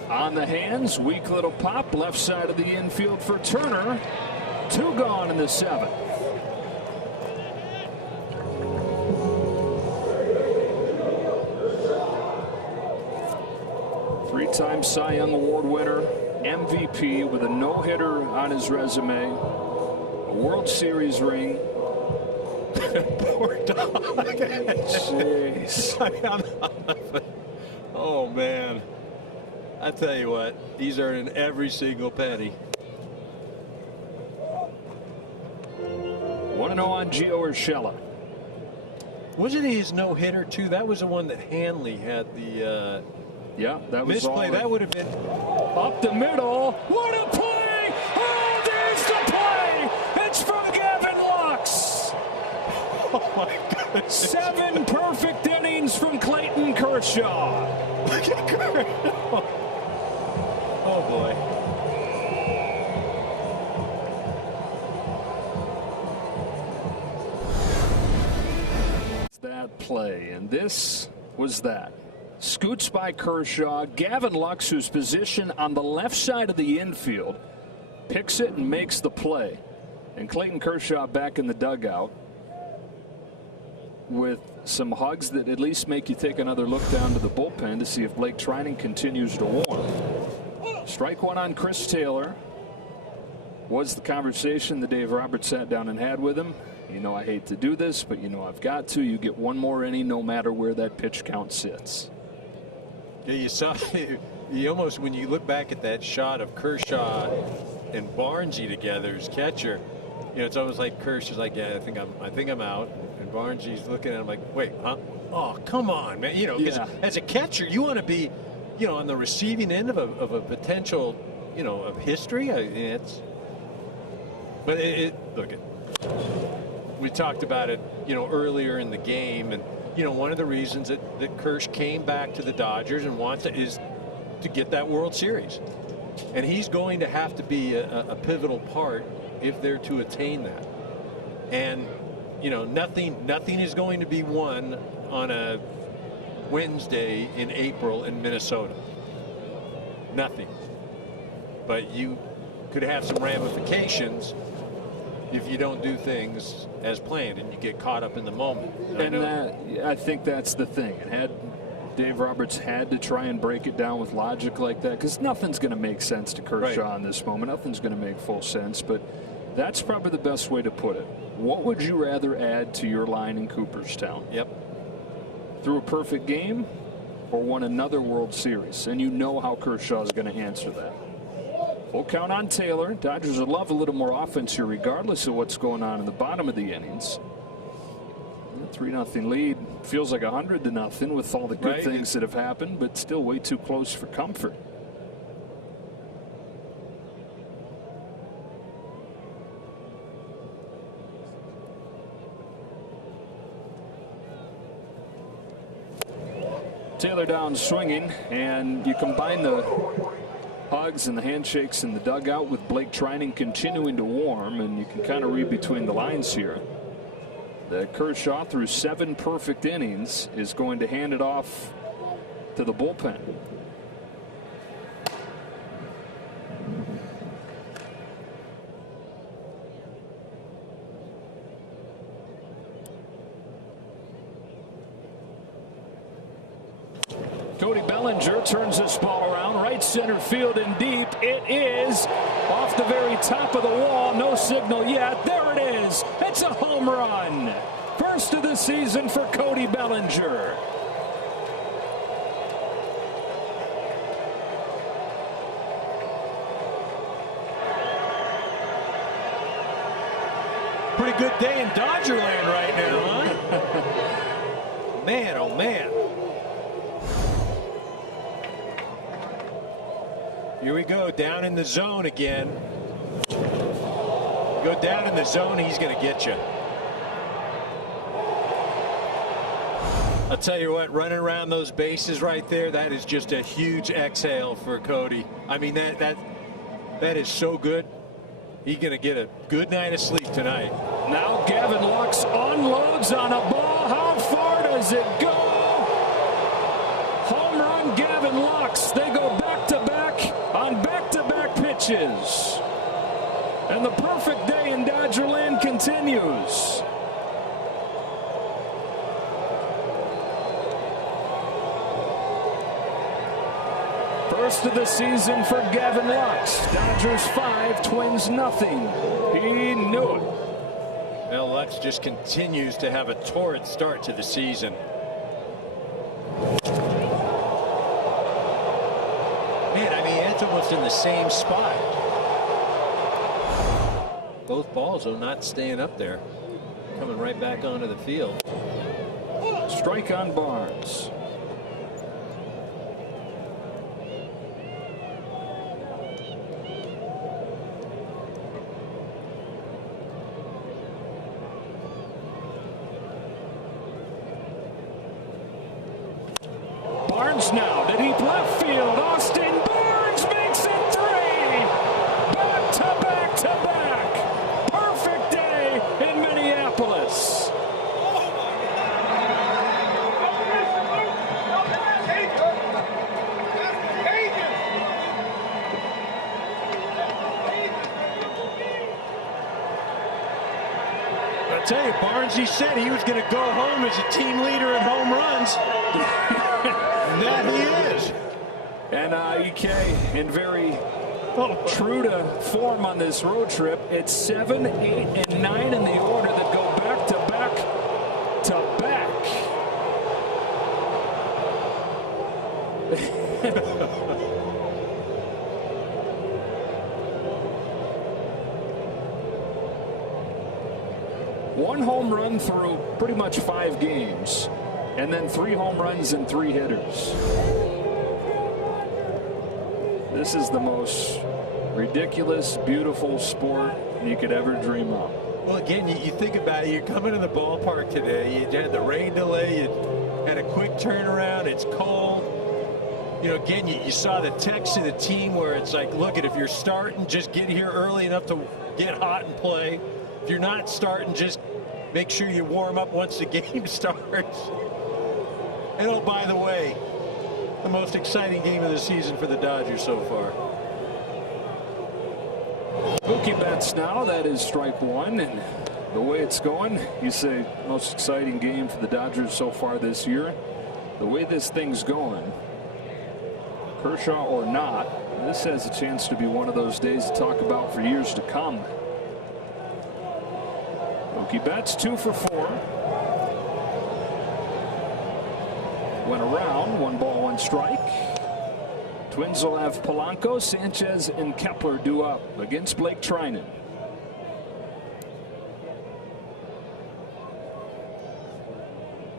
On the hands, weak little pop, left side of the infield for Turner. 2 gone in the 7th. Three-time Cy Young Award winner, MVP with a no-hitter on his resume, a World Series ring. Poor dog. Jeez. Oh, man. I tell you what, he's earning every single penny. 1-0 on Gio Urshela. Wasn't he his no-hitter, too? That was the one that Hanley had the Yeah, that was misplay. That would have been up the middle. What a play! Oh, there's the play! It's from Gavin Lux. oh my goodness. 7 perfect innings from Clayton Kershaw. Look at Kershaw. Oh boy. It's that play, and this was that. Scoots by Kershaw. Gavin Lux, who's positioned on the left side of the infield, picks it and makes the play. And Clayton Kershaw back in the dugout with some hugs that at least make you take another look down to the bullpen to see if Blake Treinen continues to warm. Strike one on Chris Taylor. Was the conversation that Dave Roberts sat down and had with him. You know I hate to do this, but you know I've got to. You get one more inning no matter where that pitch count sits. Yeah, you saw you almost, when you look back at that shot of Kershaw and Barnesy together as catcher, you know, it's almost like Kershaw's like, yeah, I think I'm out, and Barnesy's looking at him like, wait, huh? Oh, come on, man. You know, as a catcher, you want to be, you know, on the receiving end of a potential, you know, of history. Look, we talked about it, you know, earlier in the game, and you know, one of the reasons that Kersh came back to the Dodgers and wants it is to get that World Series, and he's going to have to be a pivotal part if they're to attain that. And you know, nothing is going to be won on a Wednesday in April in Minnesota. Nothing. But you could have some ramifications if you don't do things as planned and you get caught up in the moment. I think that's the thing. And had Dave Roberts had to try and break it down with logic like that, because nothing's going to make sense to Kershaw in this moment. Nothing's going to make full sense, but that's probably the best way to put it. What would you rather add to your line in Cooperstown? Yep. Through a perfect game or won another World Series? And you know how Kershaw is going to answer that. Full count on Taylor. Dodgers would love a little more offense here regardless of what's going on in the bottom of the innings. 3-0 lead. Feels like 100-0 with all the good things that have happened, but still way too close for comfort. Taylor down swinging, and you combine the hugs and the handshakes in the dugout with Blake Trinan continuing to warm, and you can kind of read between the lines here that Kershaw, through 7 perfect innings, is going to hand it off to the bullpen. Cody Bellinger turns this ball around, right center field and deep. It is off the very top of the wall. No signal yet. There it is. It's a home run. First of the season for Cody Bellinger. Pretty good day in Dodgerland right now, huh? Man, oh man. Here we go, down in the zone again. Go down in the zone, he's going to get you. I'll tell you what, running around those bases right there, that is just a huge exhale for Cody. I mean, that is so good. He's going to get a good night of sleep tonight. Now Gavin Lux unloads on a ball. How far does it go? Home run, Gavin Lux. They go back-to-back on back-to-back pitches. And the perfect day in Dodgerland continues. First of the season for Gavin Lux. Dodgers 5, Twins nothing. He knew it. Well, Lux just continues to have a torrid start to the season. Man, I mean, it's almost in the same spot. Both balls are not staying up there. Coming right back onto the field. Strike on Barnes. Barnes now to deep left field. Austin Barnes makes it 3. Back to back to back. Perfect day in Minneapolis. I tell you, Barnes, he said he was going to go home as a team leader in home runs. That he is. And EK in very true to form on this road trip. It's 7, 8, and 9 in the order that go back to back to back. One home run through pretty much 5 games, and then 3 home runs and 3 hitters. This is the most ridiculous, beautiful sport you could ever dream of. Well, again, you think about it. You're coming to the ballpark today. You had the rain delay. You had a quick turnaround. It's cold. You know, again, you saw the text to the team where it's like, look, if you're starting, just get here early enough to get hot and play. If you're not starting, just make sure you warm up once the game starts. And oh, by the way, the most exciting game of the season for the Dodgers so far. Mookie Betts now, that is strike 1, and the way it's going, you say most exciting game for the Dodgers so far this year. The way this thing's going, Kershaw or not, this has a chance to be one of those days to talk about for years to come. Mookie Betts 2 for 4. Went around, 1 ball, 1 strike. Twins will have Polanco, Sanchez, and Kepler due up against Blake Treinen.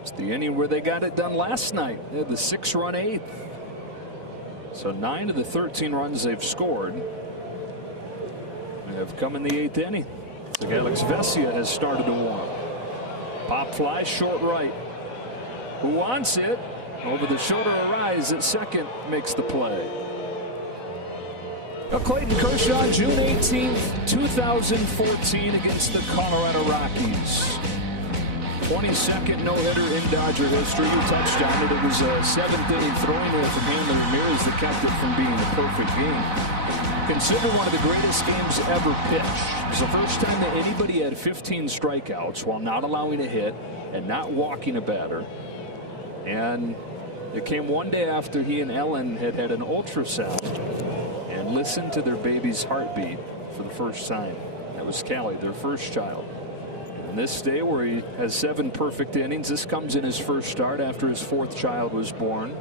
It's the inning where they got it done last night. They had the 6-run 8th. So 9 of the 13 runs they've scored have come in the 8th inning. So Alex Vesia has started to warm. Pop fly, short right. Who wants it? Over the shoulder of Rise at second makes the play. Now Clayton Kershaw, June 18th, 2014 against the Colorado Rockies. 22nd no-hitter in Dodger history. You touched on it. It was a 7th inning throwing there from Hanley Ramirez that kept it from being a perfect game. Considered one of the greatest games ever pitched. It was the first time that anybody had 15 strikeouts while not allowing a hit and not walking a batter. And it came one day after he and Ellen had had an ultrasound and listened to their baby's heartbeat for the first time. That was Callie, their first child. And this day where he has 7 perfect innings, this comes in his first start after his 4th child was born.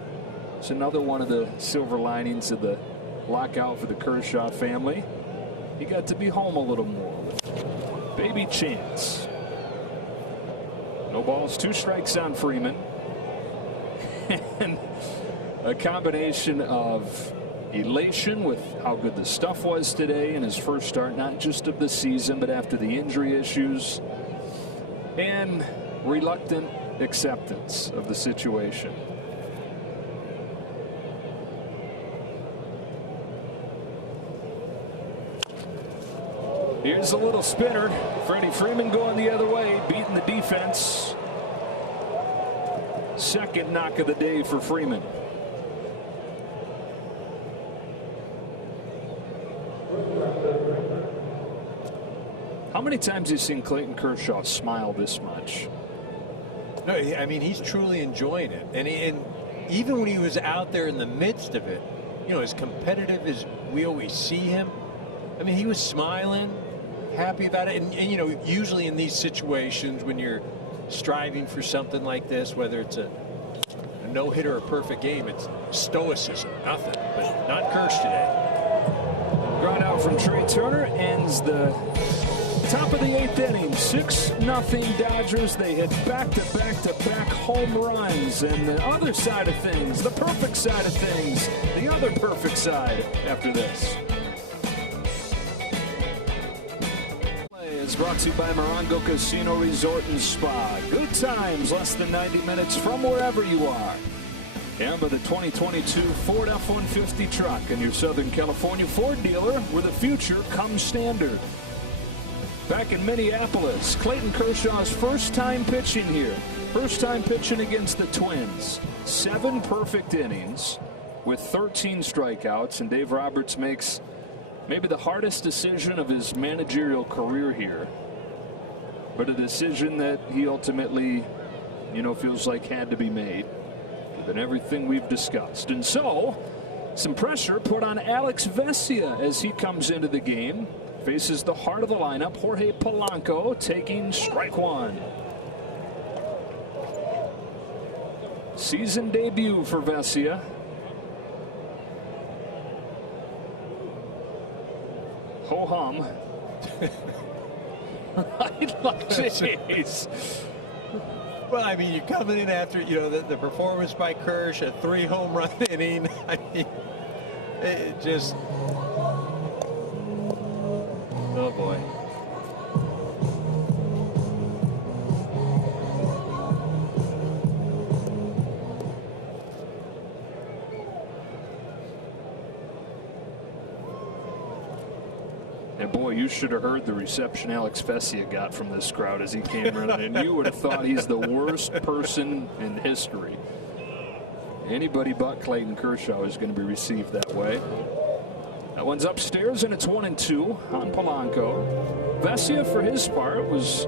It's another one of the silver linings of the lockout for the Kershaw family. He got to be home a little more with baby Chance. No balls, 2 strikes on Freeman. And a combination of elation with how good the stuff was today in his first start, not just of the season, but after the injury issues, and reluctant acceptance of the situation. Here's a little spinner. Freddie Freeman going the other way, beating the defense. Second knock of the day for Freeman. How many times have you seen Clayton Kershaw smile this much? No, I mean, he's truly enjoying it. And even when he was out there in the midst of it, you know, as competitive as we always see him, I mean, he was smiling, happy about it. And you know, usually in these situations when you're striving for something like this, whether it's a no-hitter or a perfect game, it's stoicism, nothing. But not Kirsch today. Ground out from Trey Turner ends the top of the 8th inning. 6-0 Dodgers. They hit back-to-back-to-back home runs. And the other side of things, the perfect side of things, the other perfect side after this. It's brought to you by Morongo Casino Resort and Spa. Good times, less than 90 minutes from wherever you are. And by the 2022 Ford F-150 truck and your Southern California Ford dealer, where the future comes standard. Back in Minneapolis, Clayton Kershaw's first time pitching here. First time pitching against the Twins. 7 perfect innings with 13 strikeouts, and Dave Roberts makes maybe the hardest decision of his managerial career here, but a decision that he ultimately, you know, feels like had to be made, given everything we've discussed. And so Some pressure put on Alex Vesia as he comes into the game. Faces the heart of the lineup, Jorge Polanco, taking strike one. Season debut for Vesia. Ho hum. Jeez. Well, I mean, you're coming in after, the performance by Kersh, a 3 home run inning. I mean, it just, oh boy. And boy, you should have heard the reception Alex Vesia got from this crowd as he came running in. You would have thought he's the worst person in history. Anybody but Clayton Kershaw is going to be received that way. That one's upstairs, and it's 1-2 on Polanco. Vesia, for his part, was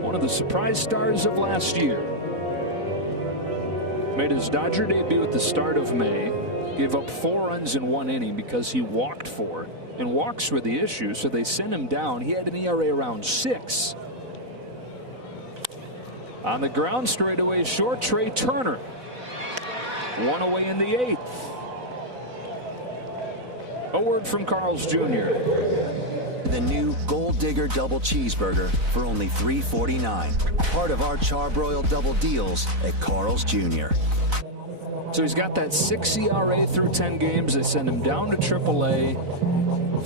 one of the surprise stars of last year. Made his Dodger debut at the start of May. Gave up 4 runs in 1 inning because he walked 4. And walks were the issue, so they sent him down. He had an ERA around 6. On the ground, straightaway short, Trey Turner. 1 away in the 8th. A word from Carl's Jr. The new Gold Digger Double Cheeseburger for only $3.49. Part of our Charbroiled Double deals at Carl's Jr. So he's got that 6 ERA through 10 games. They send him down to AAA.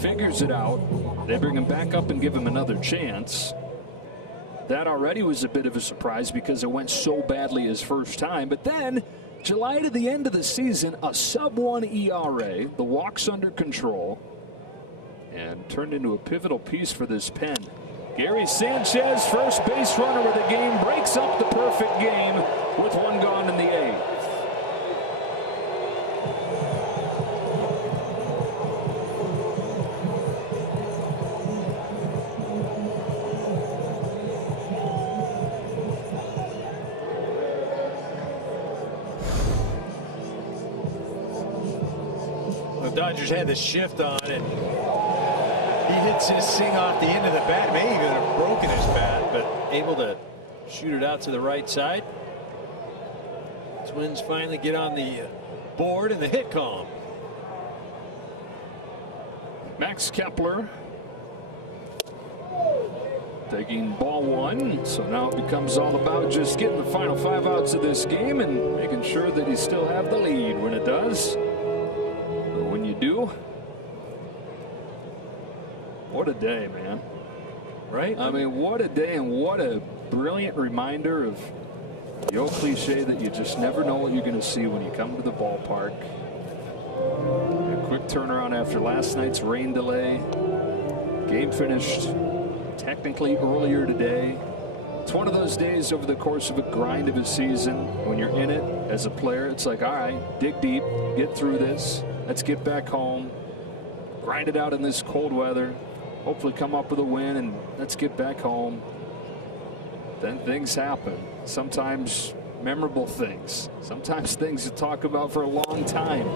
Figures it out. They bring him back up and give him another chance. That already was a bit of a surprise because it went so badly his first time. But then, July to the end of the season, a sub-1 ERA, the walks under control, and turned into a pivotal piece for this pen. Gary Sanchez, first base runner of the game, breaks up the perfect game with 1 gone in the 8th. Dodgers had the shift on, and he hits his sing off the end of the bat. May even have broken his bat, but able to shoot it out to the right side. Twins finally get on the board in the hit column. Max Kepler taking ball 1. So now it becomes all about just getting the final 5 outs of this game and making sure that you still have the lead when it does. Do. What a day, man. Right? I mean, what a day, and what a brilliant reminder of the old cliche that you just never know what you're going to see when you come to the ballpark. A quick turnaround after last night's rain delay. Game finished technically earlier today. It's one of those days over the course of a grind of a season when you're in it as a player. It's like, all right, dig deep, get through this. Let's get back home, grind it out in this cold weather, hopefully come up with a win, and let's get back home. Then things happen. Sometimes memorable things. Sometimes things you talk about for a long time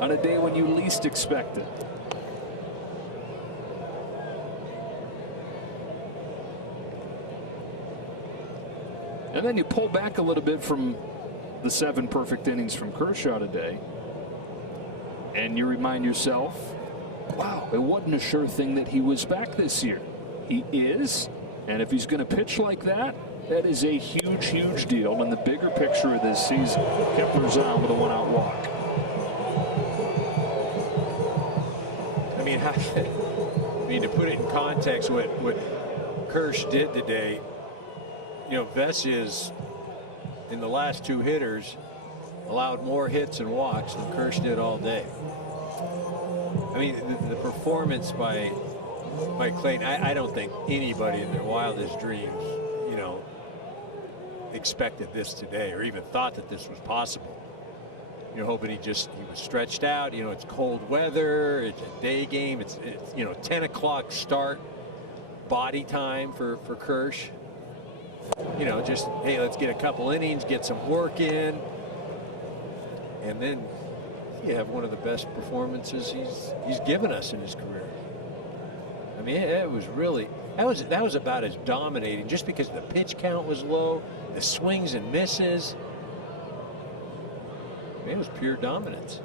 on a day when you least expect it. And then you pull back a little bit from the 7 perfect innings from Kershaw today. And you remind yourself, wow, it wasn't a sure thing that he was back this year. He is, and if he's going to pitch like that, that is a huge, huge deal in the bigger picture of this season. Kepler's on with a 1-out walk. I mean, to put it in context, what Kersh did today, Vesia's in the last 2 hitters allowed more hits and walks than Kersh did all day. I mean, the performance by Clayton, I don't think anybody in their wildest dreams, expected this today or even thought that this was possible. You're hoping he was stretched out. It's cold weather. It's a day game. It's 10 o'clock start, body time for Kersh. Just, hey, let's get a couple innings, get some work in. And then you have one of the best performances he's given us in his career. I mean, it was really, that was about as dominating, just because the pitch count was low, the swings and misses. I mean, it was pure dominance.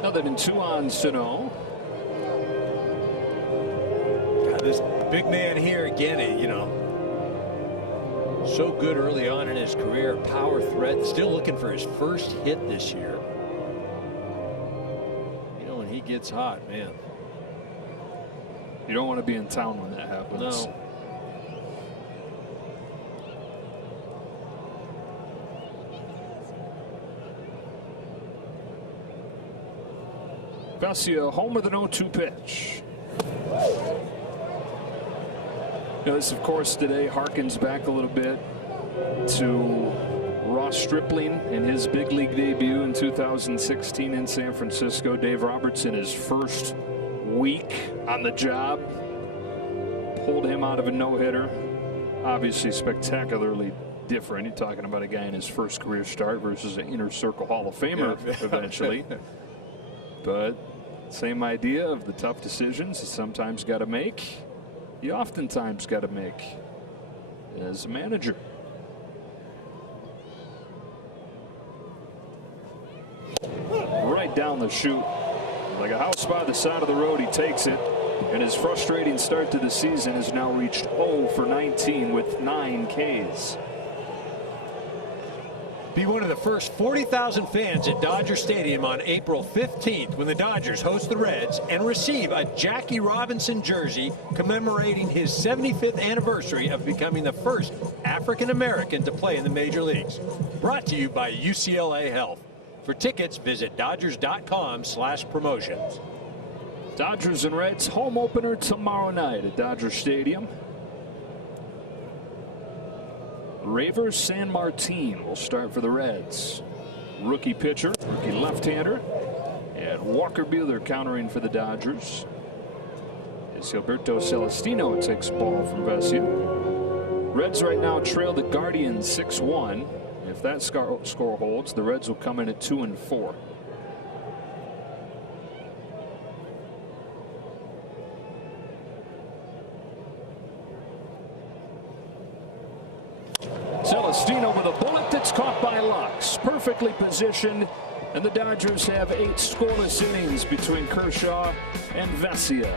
Nothing in 2 on Sano. God, this big man here again, you know, so good early on in his career, power threat, still looking for his first hit this year. You know, when he gets hot, man. You don't want to be in town when that happens. No. Vesia home with an 0-2 pitch. This, of course, today harkens back a little bit to Ross Stripling in his big league debut in 2016 in San Francisco. Dave Robertson, his first week on the job, pulled him out of a no-hitter. Obviously spectacularly different. You're talking about a guy in his first career start versus an inner circle Hall of Famer eventually. But same idea of the tough decisions you sometimes got to make. You oftentimes got to make as a manager. Right down the chute. Like a house by the side of the road, he takes it. And his frustrating start to the season has now reached 0 for 19 with 9 Ks. Be one of the first 40,000 fans at Dodger Stadium on April 15th when the Dodgers host the Reds and receive a Jackie Robinson jersey commemorating his 75th anniversary of becoming the first African-American to play in the major leagues. Brought to you by UCLA Health. For tickets, visit Dodgers.com/promotions. Dodgers and Reds home opener tomorrow night at Dodger Stadium. Raver Sanmartin will start for the Reds. Rookie pitcher, rookie left-hander, and Walker Buehler countering for the Dodgers. As Gilberto Celestino takes ball from Vesia. Reds right now trail the Guardians 6-1. If that score holds, the Reds will come in at 2-4. Celestino with a bullet that's caught by Lux. Perfectly positioned, and the Dodgers have 8 scoreless innings between Kershaw and Vesia.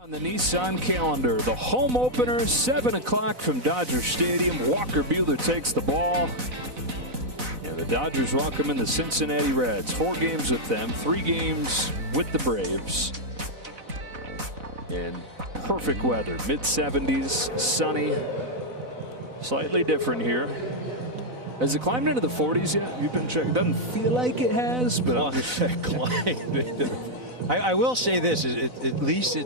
On the Nissan calendar, the home opener, 7 o'clock from Dodger Stadium. Walker Buehler takes the ball. And the Dodgers welcome in the Cincinnati Reds. 4 games with them, 3 games with the Braves. And perfect weather, mid-70s, sunny, slightly different here. Has it climbed into the 40s yet? You've been checking. Doesn't feel like it has, but I will say this: at least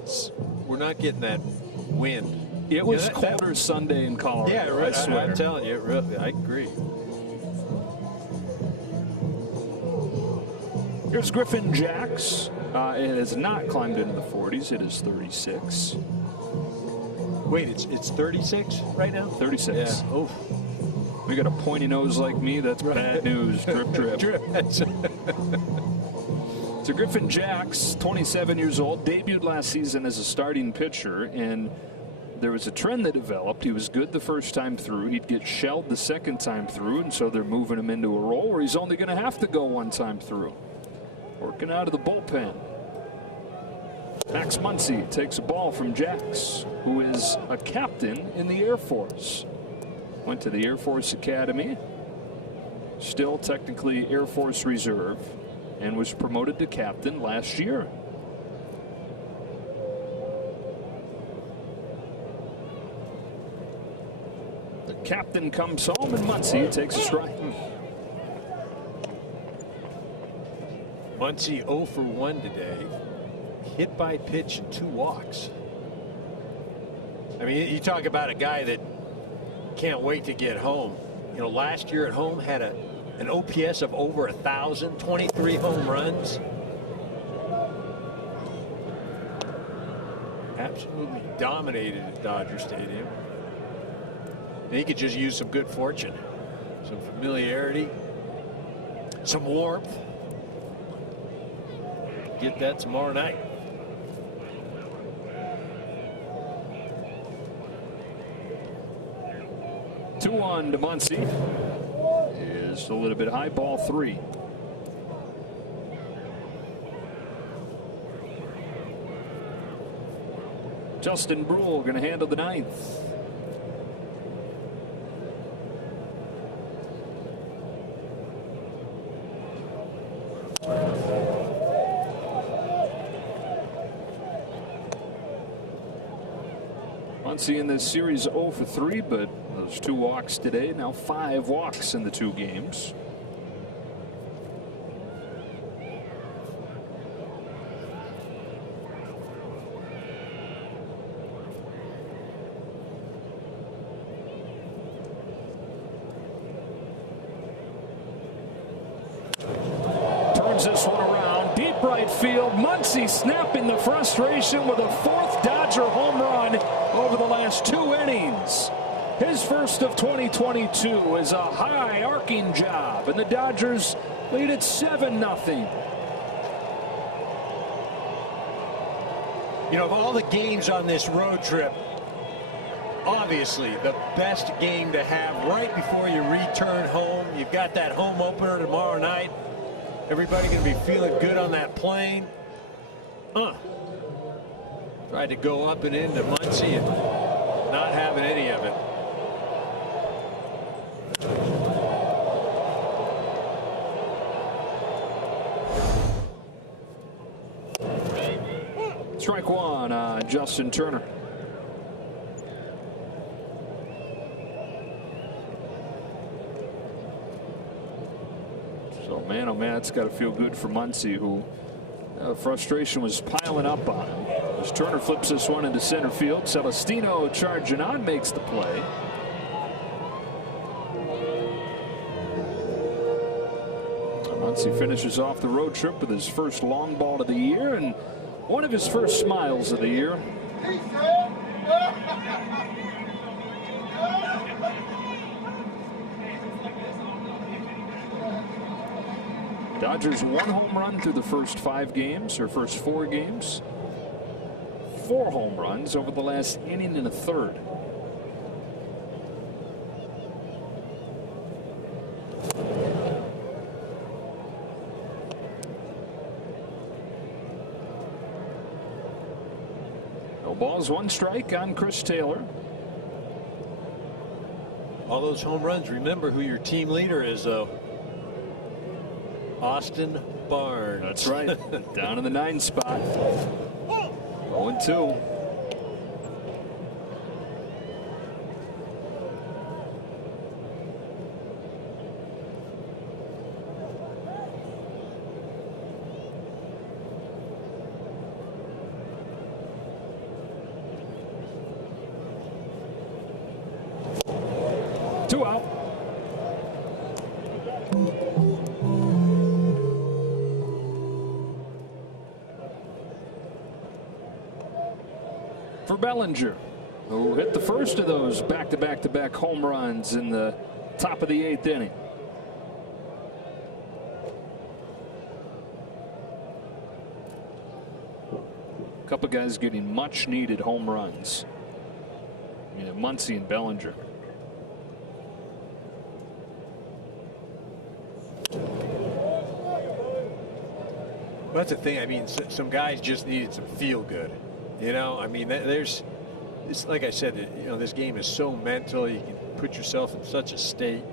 we're not getting that wind. It was colder Sunday in Colorado. Yeah, right. I'm telling you, really, I agree. Here's Griffin Jacks. It has not climbed into the 40s. It is 36. Wait, it's 36 right now? 36. Yeah. Oh. We got a pointy nose like me. That's bad news. Drip, drip. So Griffin Jacks, 27 years old, debuted last season as a starting pitcher, and there was a trend that developed. He was good the first time through. He'd get shelled the second time through, and so they're moving him into a role where he's only going to have to go one time through. Working out of the bullpen. Max Muncy takes a ball from Jacks, who is a captain in the Air Force. Went to the Air Force Academy, still technically Air Force Reserve, and was promoted to captain last year. The captain comes home, and Muncy takes a strike. Muncy 0 for 1 today. Hit by pitch and 2 walks. I mean, you talk about a guy that can't wait to get home. You know, last year at home had an OPS of over 1,000, 23 home runs. absolutely dominated at Dodger Stadium. And he could just use some good fortune, some familiarity, some warmth. Get that tomorrow night. Two on to Muncy. Is a little bit high, ball 3. Justin Brule going to handle the 9th. Muncy in this series 0 for 3, but those 2 walks today, now 5 walks in the 2 games. Turns this one around, deep right field. Muncy snapping the frustration with a 4th Dodger home run over the last 2 innings. His first of 2022 is a high arcing job, and the Dodgers lead at 7-0. You know, of all the games on this road trip, obviously the best game to have right before you return home. You've got that home opener tomorrow night. Everybody going to be feeling good on that plane. Tried to go up and into Muncy and not having any of it. Strike 1 on Justin Turner. So man, oh man, it's got to feel good for Muncy, who frustration was piling up on him. As Turner flips this one into center field, Celestino charging on, makes the play. Muncy finishes off the road trip with his first long ball of the year and one of his first smiles of the year. Dodgers 1 home run through the first 5 games, or first 4 games. 4 home runs over the last inning and a third. No balls, 1 strike on Chris Taylor. All those home runs, remember who your team leader is, though. Austin Barnes. That's right. Down in the 9 spot. 0-2. Two out. For Bellinger, who hit the first of those back-to-back-to-back home runs in the top of the 8th inning. A couple guys getting much-needed home runs. You know, Muncy and Bellinger. Well, that's the thing. I mean, some guys just needed some feel good. You know, I mean, it's like I said, you know, this game is so mental. You can put yourself in such a state.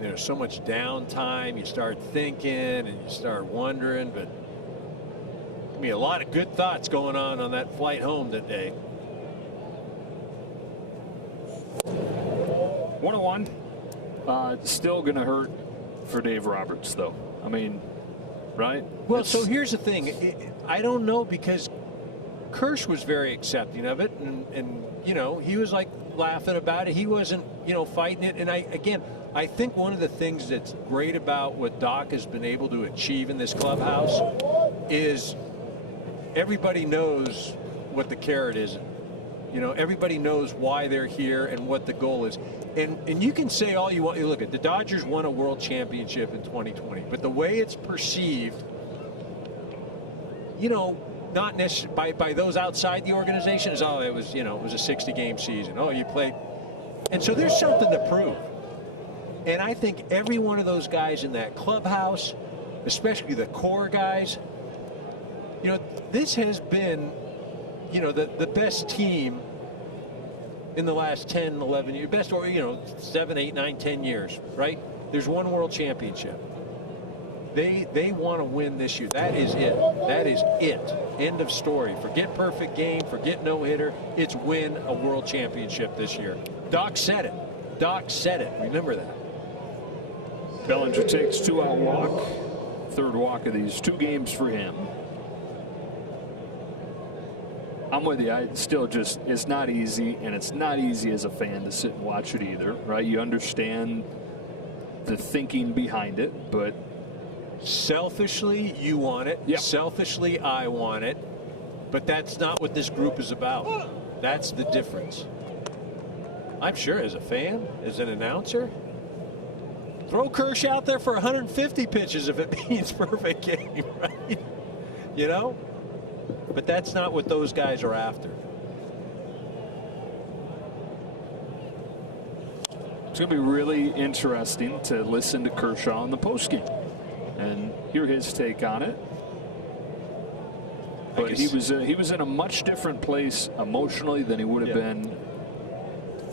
There's so much downtime. You start thinking and you start wondering, but I mean, a lot of good thoughts going on that flight home that day. 101. Still going to hurt for Dave Roberts, though. I mean, right? Well, so here's the thing. I don't know, because Kirsch was very accepting of it, and you know, he was like laughing about it. He wasn't, you know, fighting it. And I think one of the things that's great about what Doc has been able to achieve in this clubhouse is everybody knows what the carrot is. You know, everybody knows why they're here and what the goal is. And you can say all you want. You look at the Dodgers won a world championship in 2020, but the way it's perceived, you know, not necessarily by those outside the organization is, oh, it was, you know, it was a 60-game season. Oh, you played. And so there's something to prove. And I think every one of those guys in that clubhouse, especially the core guys, you know, this has been, you know, the best team in the last 10, 11 years, best, or, you know, 7, 8, 9, 10 years, right? There's one world championship. They want to win this year. That is it. That is it. End of story. Forget perfect game. Forget no-hitter. It's win a world championship this year. Doc said it. Doc said it. Remember that. Bellinger takes 2-out walk. Third walk of these 2 games for him. I'm with you. I still just, it's not easy, and it's not easy as a fan to sit and watch it either, right? You understand the thinking behind it, but selfishly, you want it. Yep. Selfishly, I want it. But that's not what this group is about. That's the difference. I'm sure as a fan, as an announcer, throw Kirsch out there for 150 pitches if it means perfect game, right? You know? But that's not what those guys are after. it's going to be really interesting to listen to Kershaw in the postgame and hear his take on it. But he was in a much different place emotionally than he would have been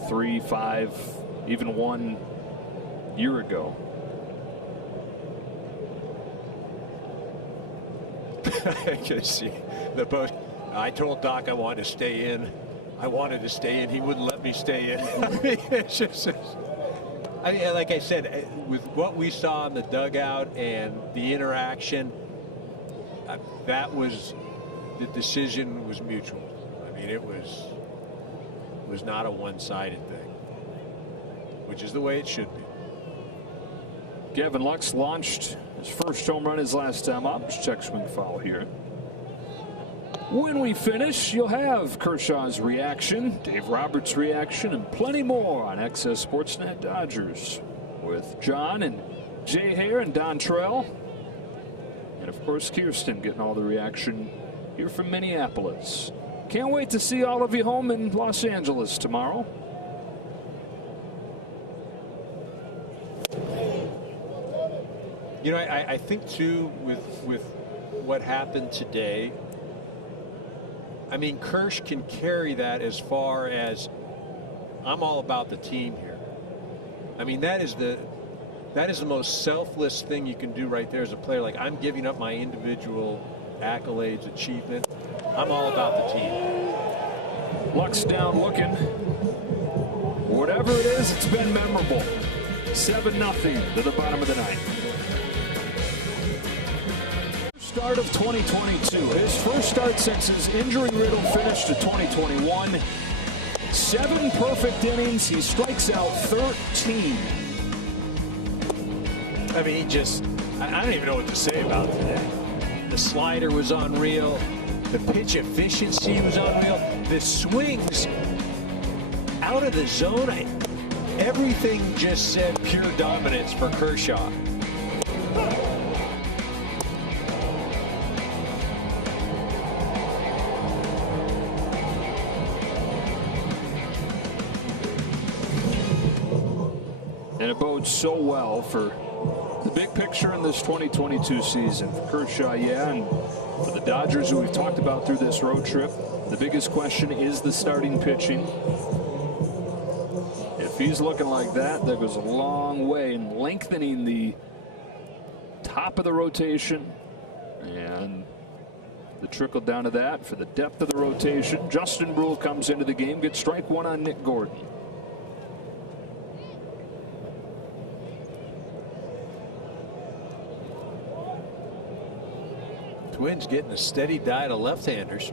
3, 5, even 1 year ago. I can see the post. I told Doc I wanted to stay in. I wanted to stay in. He wouldn't let me stay in. I mean, it's just, like I said, with what we saw in the dugout and the interaction, that was, the decision was mutual. I mean, it was not a one-sided thing, which is the way it should be. Gavin Lux launched his first home run his last time up. Check swing foul here. When we finish, you'll have Kershaw's reaction, Dave Roberts' reaction, and plenty more on XS Sportsnet Dodgers with John and Jay Hare and Don Trell. And, of course, Kirsten getting all the reaction here from Minneapolis. Can't wait to see all of you home in Los Angeles tomorrow. You know, I think, too, with what happened today, I mean, Kirsch can carry that as far as I'm all about the team here. I mean, that is the most selfless thing you can do right there as a player. Like, I'm giving up my individual accolades, achievement. I'm all about the team. Lux down looking. Whatever it is, it's been memorable. 7-0 to the bottom of the ninth. Start of 2022. His first start since his injury-riddled finish to 2021. 7 perfect innings. He strikes out 13. I mean, I don't even know what to say about today. The slider was unreal. The pitch efficiency was unreal. The swings out of the zone, everything just said pure dominance for Kershaw. And it bodes so well for the big picture in this 2022 season. For Kershaw, yeah, and for the Dodgers, who we've talked about through this road trip, the biggest question is the starting pitching. If he's looking like that, that goes a long way in lengthening the top of the rotation. And the trickle down to that for the depth of the rotation. Justin Brule comes into the game, gets strike 1 on Nick Gordon. Twins getting a steady diet of left-handers.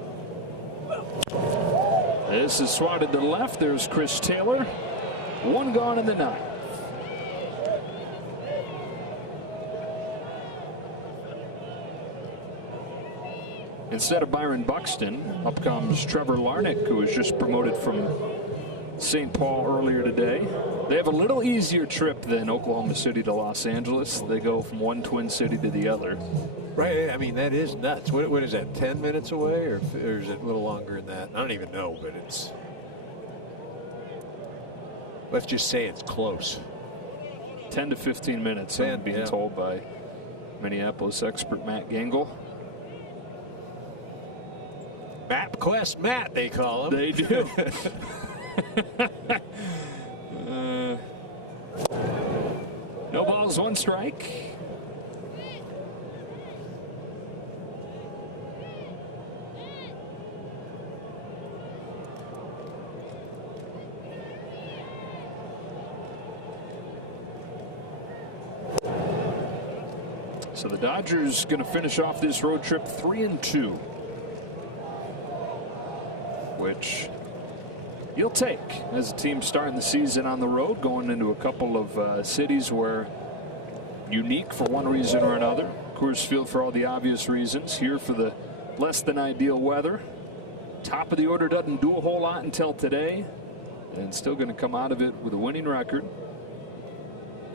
This is swatted to the left. There's Chris Taylor. 1 gone in the 9th. Instead of Byron Buxton, up comes Trevor Larnach, who was just promoted from St. Paul earlier today. They have a little easier trip than Oklahoma City to Los Angeles. They go from one Twin City to the other. Right, I mean, that is nuts. What is that, 10 minutes away, or is it a little longer than that? I don't even know, but it's... Let's just say it's close. 10 to 15 minutes, I'm being told by Minneapolis expert Matt Gangle. MapQuest Matt, they call him. They do. No balls, one strike. So the Dodgers going to finish off this road trip 3-2, which you'll take as a team starting the season on the road, going into a couple of cities where unique for one reason or another. Coors Field for all the obvious reasons. Here for the less than ideal weather. Top of the order doesn't do a whole lot until today, and still going to come out of it with a winning record.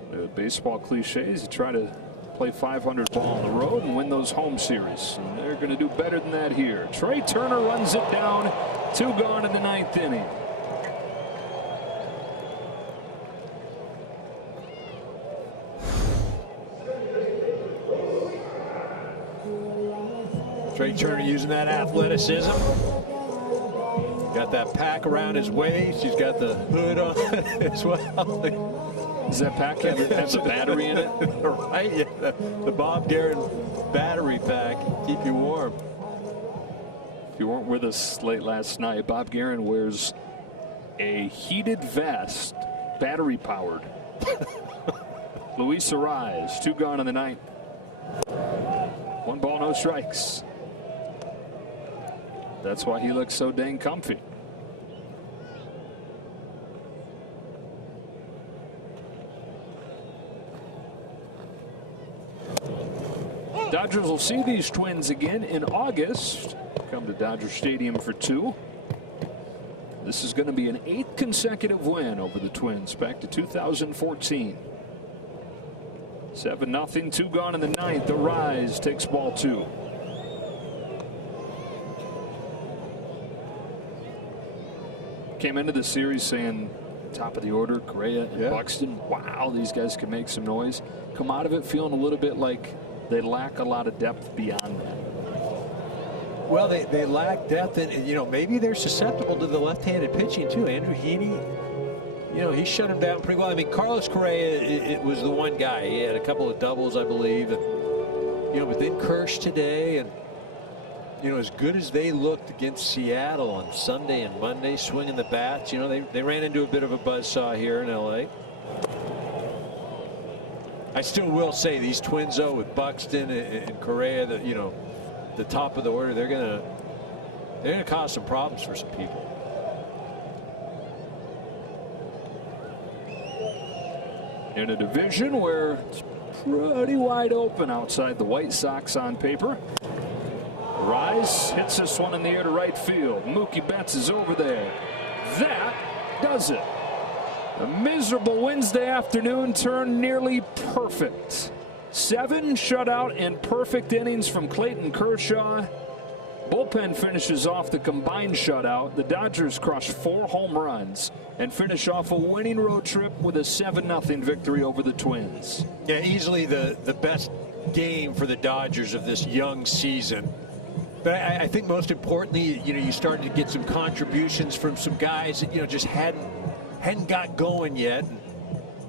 The baseball cliches, you try to play 500 ball on the road and win those home series. And they're going to do better than that here. Trey Turner runs it down. 2 gone in the 9th inning. Trey Turner using that athleticism. Got that pack around his waist. He's got the hood on as well. Does that pack have a battery in it? Right, yeah. The Bob Guerin battery pack. Keep you warm. If you weren't with us late last night, Bob Guerin wears a heated vest, battery powered. Luis Arraez, 2 gone in the 9th. 1 ball, no strikes. That's why he looks so dang comfy. Dodgers will see these Twins again in August. Come to Dodger Stadium for 2. This is going to be an 8th consecutive win over the Twins back to 2014. 7-0, 2 gone in the 9th. Arraez takes ball 2. Came into the series saying top of the order, Correa and Buxton. Wow, these guys can make some noise. Come out of it feeling a little bit like they lack a lot of depth beyond that. Well, they lack depth, and you know, maybe they're susceptible to the left-handed pitching too. Andrew Heaney, you know, he shut him down pretty well. I mean, Carlos Correa, it was the one guy. He had a couple of doubles, I believe, and you know, but then Kersh today, and you know, as good as they looked against Seattle on Sunday and Monday, swinging the bats, you know, they ran into a bit of a buzzsaw here in LA. I still will say these Twins, though, with Buxton and Correa, that, you know, the top of the order, they're gonna cause some problems for some people. In a division where it's pretty wide open outside the White Sox on paper. Arraez hits this one in the air to right field. Mookie Betts is over there. That does it. A miserable Wednesday afternoon turned nearly perfect. 7 shutout and perfect innings from Clayton Kershaw. Bullpen finishes off the combined shutout. The Dodgers crush 4 home runs and finish off a winning road trip with a 7-0 victory over the Twins. Yeah, easily the best game for the Dodgers of this young season. But I think most importantly, you know, you started to get some contributions from some guys that, you know, just hadn't got going yet. And,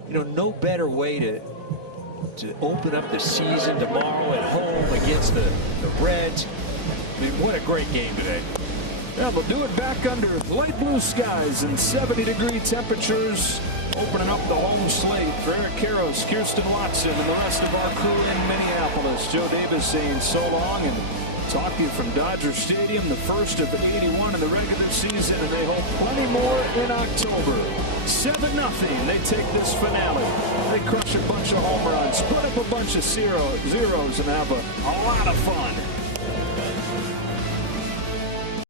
you know, no better way to open up the season tomorrow at home against the Reds. I mean, what a great game today. Yeah, they'll do it back under light blue skies and 70-degree temperatures, opening up the home slate for Eric Karros, Kirsten Watson, and the rest of our crew in Minneapolis. Joe Davis saying so long and talking from Dodger Stadium, the first of 81 in the regular season, and they hope plenty more in October. 7-0, they take this finale. They crush a bunch of home runs, put up a bunch of zeros, and have a lot of fun.